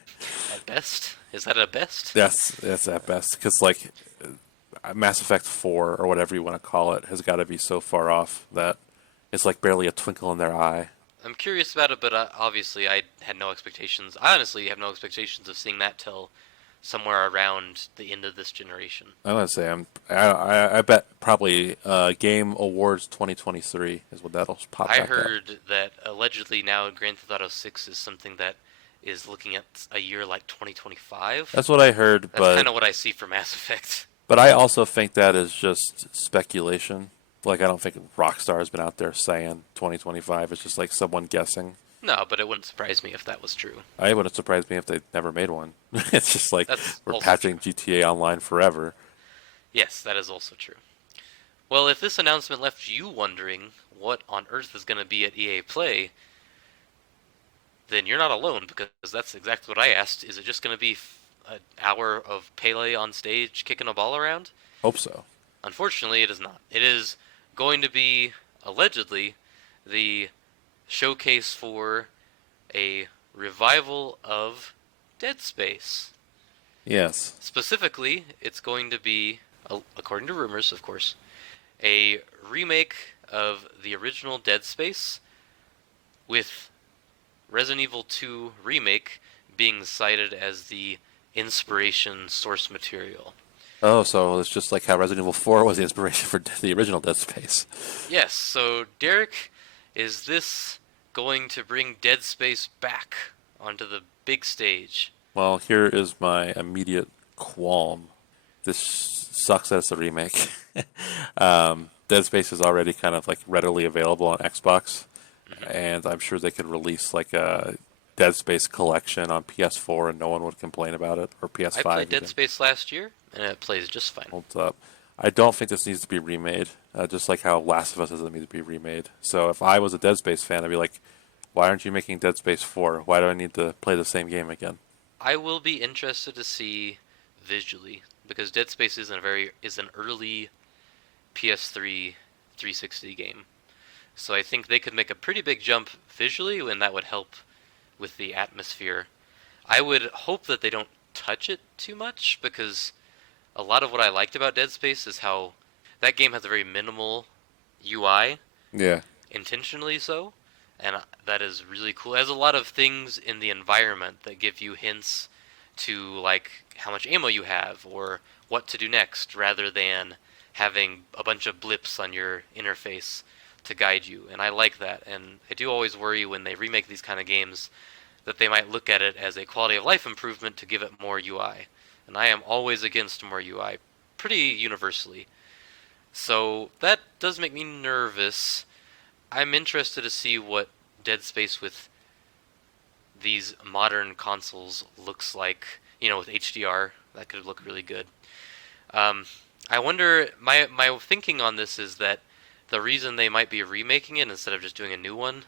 best, is that at best? That's at best, because like Mass Effect 4 or whatever you want to call it has got to be so far off that it's like barely a twinkle in their eye. I'm curious about it, but obviously I had no expectations. I honestly have no expectations of seeing that till somewhere around the end of this generation. I want to say I bet probably Game Awards 2023 is what that'll pop I back up. heard that allegedly now Grand Theft Auto 6 is something that is looking at a year like 2025. That's what I heard, That's kind but of what I see for Mass Effect. I also think that is just speculation. Like I don't think Rockstar has been out there saying 2025. It's just like someone guessing. No, but it wouldn't surprise me if that was true. I wouldn't surprise me if they never made one. It's just like That's we're also patching true. GTA Online forever. Yes, that is also true. Well, if this announcement left you wondering what on earth is going to be at EA Play, then you're not alone, because that's exactly what I asked. Is it just going to be an hour of Pele on stage kicking a ball around? Hope so. Unfortunately, it is not. It is going to be, allegedly, the showcase for a revival of Dead Space. Yes. Specifically, it's going to be, according to rumors, of course, a remake of the original Dead Space, with Resident Evil 2 Remake being cited as the inspiration source material. Oh, so it's just like how Resident Evil 4 was the inspiration for the original Dead Space. Yes, so Derek, is this going to bring Dead Space back onto the big stage? Well, here is my immediate qualm. This sucks that it's a remake. Dead Space is already kind of like readily available on Xbox, and I'm sure they could release like a Dead Space collection on PS4 and no one would complain about it, or I PS5 played Dead even. Space last year, and it plays just fine. Holds up. I don't think this needs to be remade, just like how Last of Us doesn't need to be remade. So if I was a Dead Space fan, I'd be like, why aren't you making Dead Space 4? Why do I need to play the same game again? I will be interested to see visually, because Dead Space is an early PS3 360 game. So I think they could make a pretty big jump visually, and that would help with the atmosphere. I would hope that they don't touch it too much, because a lot of what I liked about Dead Space is how that game has a very minimal UI, Yeah. intentionally so, and that is really cool. It has a lot of things in the environment that give you hints to like how much ammo you have or what to do next, rather than having a bunch of blips on your interface to guide you. And I like that. And I do always worry when they remake these kind of games that they might look at it as a quality of life improvement to give it more UI. And I am always against more UI, pretty universally. So that does make me nervous. I'm interested to see what Dead Space with these modern consoles looks like. With HDR, that could look really good. I wonder. My thinking on this is that the reason they might be remaking it instead of just doing a new one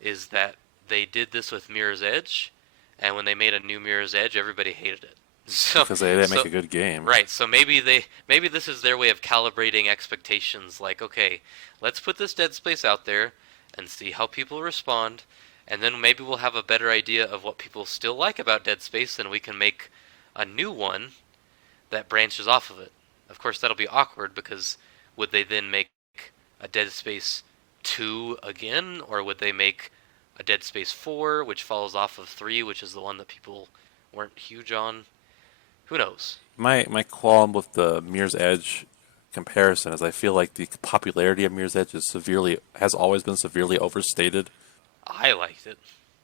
is that they did this with Mirror's Edge, and when they made a new Mirror's Edge, everybody hated it. So, because they didn't make a good game. right, so maybe this is their way of calibrating expectations. Like, okay, let's put this Dead Space out there and see how people respond, and then maybe we'll have a better idea of what people still like about Dead Space, and we can make a new one that branches off of it. Of course, that'll be awkward because would they then make a Dead Space 2 again, or would they make a Dead Space 4, which follows off of 3, which is the one that people weren't huge on? Who knows? My qualm with the Mirror's Edge comparison is I feel like the popularity of Mirror's Edge has always been severely overstated. I liked it.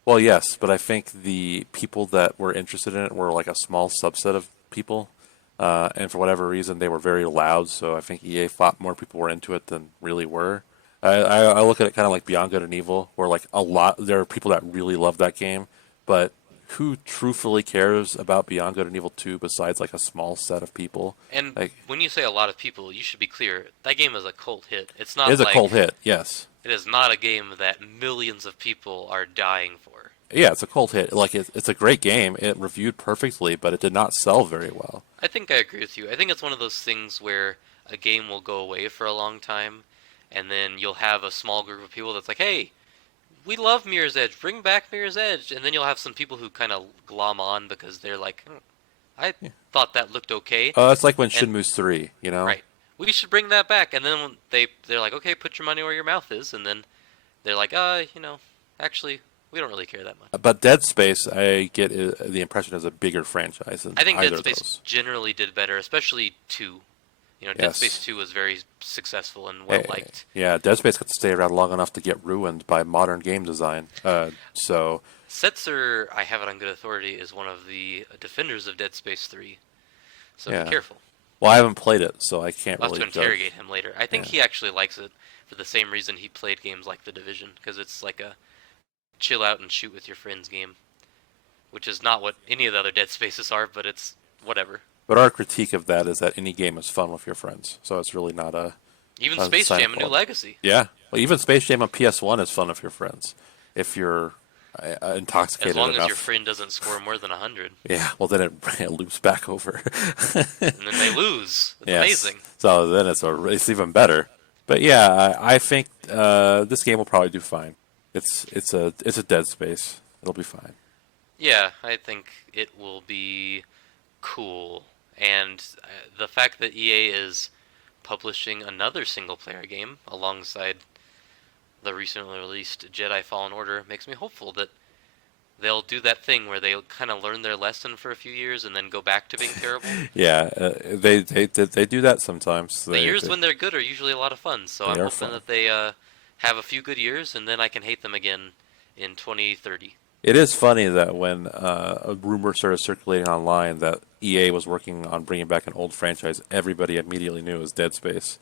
Well, yes, but I think the people that were interested in it were like a small subset of people, and for whatever reason they were very loud. So I think EA thought more people were into it than really were. I look at it kind of like Beyond Good and Evil, where like there are people that really love that game, but who truthfully cares about Beyond Good and Evil 2 besides like a small set of people? And Like, when you say a lot of people, you should be clear. That game is a cult hit. It's not it is like, a cult hit, yes. It is not a game that millions of people are dying for. Yeah, it's a cult hit. Like it's a great game. It reviewed perfectly, but it did not sell very well. I think I agree with you. I think it's one of those things where a game will go away for a long time, and then you'll have a small group of people that's like, hey, we love Mirror's Edge, bring back Mirror's Edge. And then you'll have some people who kind of glom on because they're like, I thought that looked okay. It's like when Shenmue's 3, you know? Right. We should bring that back. And then they're like, okay, put your money where your mouth is. And then they're like, actually, we don't really care that much. But Dead Space, I get the impression is a bigger franchise than I think either Dead of Space those. generally did better, especially 2. Dead Yes. Space 2 was very successful and well liked. Yeah, Dead Space got to stay around long enough to get ruined by modern game design. So Setzer, I have it on good authority, is one of the defenders of Dead Space 3. So Yeah. be careful. well, I haven't played it, so I can't I'll have really to interrogate him later. I think Yeah. he actually likes it for the same reason he played games like The Division, because it's like a chill out and shoot with your friends game, which is not what any of the other Dead Spaces are, but it's whatever. But our critique of that is that any game is fun with your friends, so it's really not a Even a Space sign Jam: of A New quality. Legacy. Yeah, well, even Space Jam on PS1 is fun with your friends if you're As intoxicated long enough. as your friend doesn't score more than 100. Yeah, well then it loops back over. And then they lose. It's Yes. amazing. So then it's even better. But yeah, I think this game will probably do fine. It's a Dead Space. It'll be fine. Yeah, I think it will be cool. And the fact that EA is publishing another single-player game alongside the recently released Jedi Fallen Order makes me hopeful that they'll do that thing where they'll kind of learn their lesson for a few years and then go back to being terrible. Yeah, they do that sometimes. The years when they're good are usually a lot of fun, so I'm They are hoping fun. that they have a few good years and then I can hate them again in 2030. It is funny that when a rumor started circulating online that EA was working on bringing back an old franchise, everybody immediately knew it was Dead Space.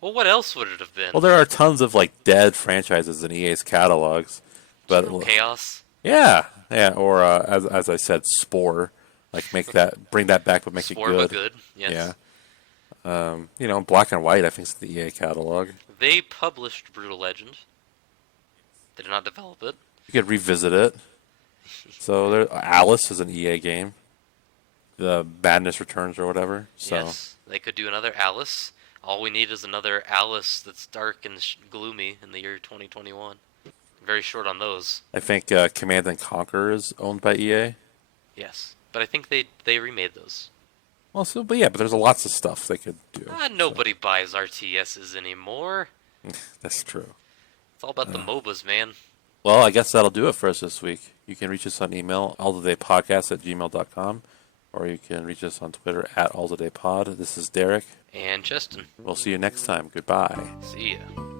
Well, what else would it have been? Well, there are tons of like dead franchises in EA's catalogs, but Chaos? yeah, or as I said, Spore, like bring that back, but make Spore, it but good. good. Yes. Yeah, Black and White, I think, is the EA catalog. They published Brutal Legend. They did not develop it. You could revisit it. So Alice is an EA game. The Madness Returns or whatever. So Yes, they could do another Alice. All we need is another Alice that's dark and gloomy in the year 2021. Very short on those. I think Command and Conquer is owned by EA. Yes, but I think they remade those. Well, but there's lots of stuff they could do. Nobody buys RTSs anymore. That's true. It's all about the MOBAs, man. Well, I guess that'll do it for us this week. You can reach us on email, alltodaypodcast@gmail.com, or you can reach us on Twitter @alltodaypod. This is Derek. And Cheston. We'll see you next time. Goodbye. See ya.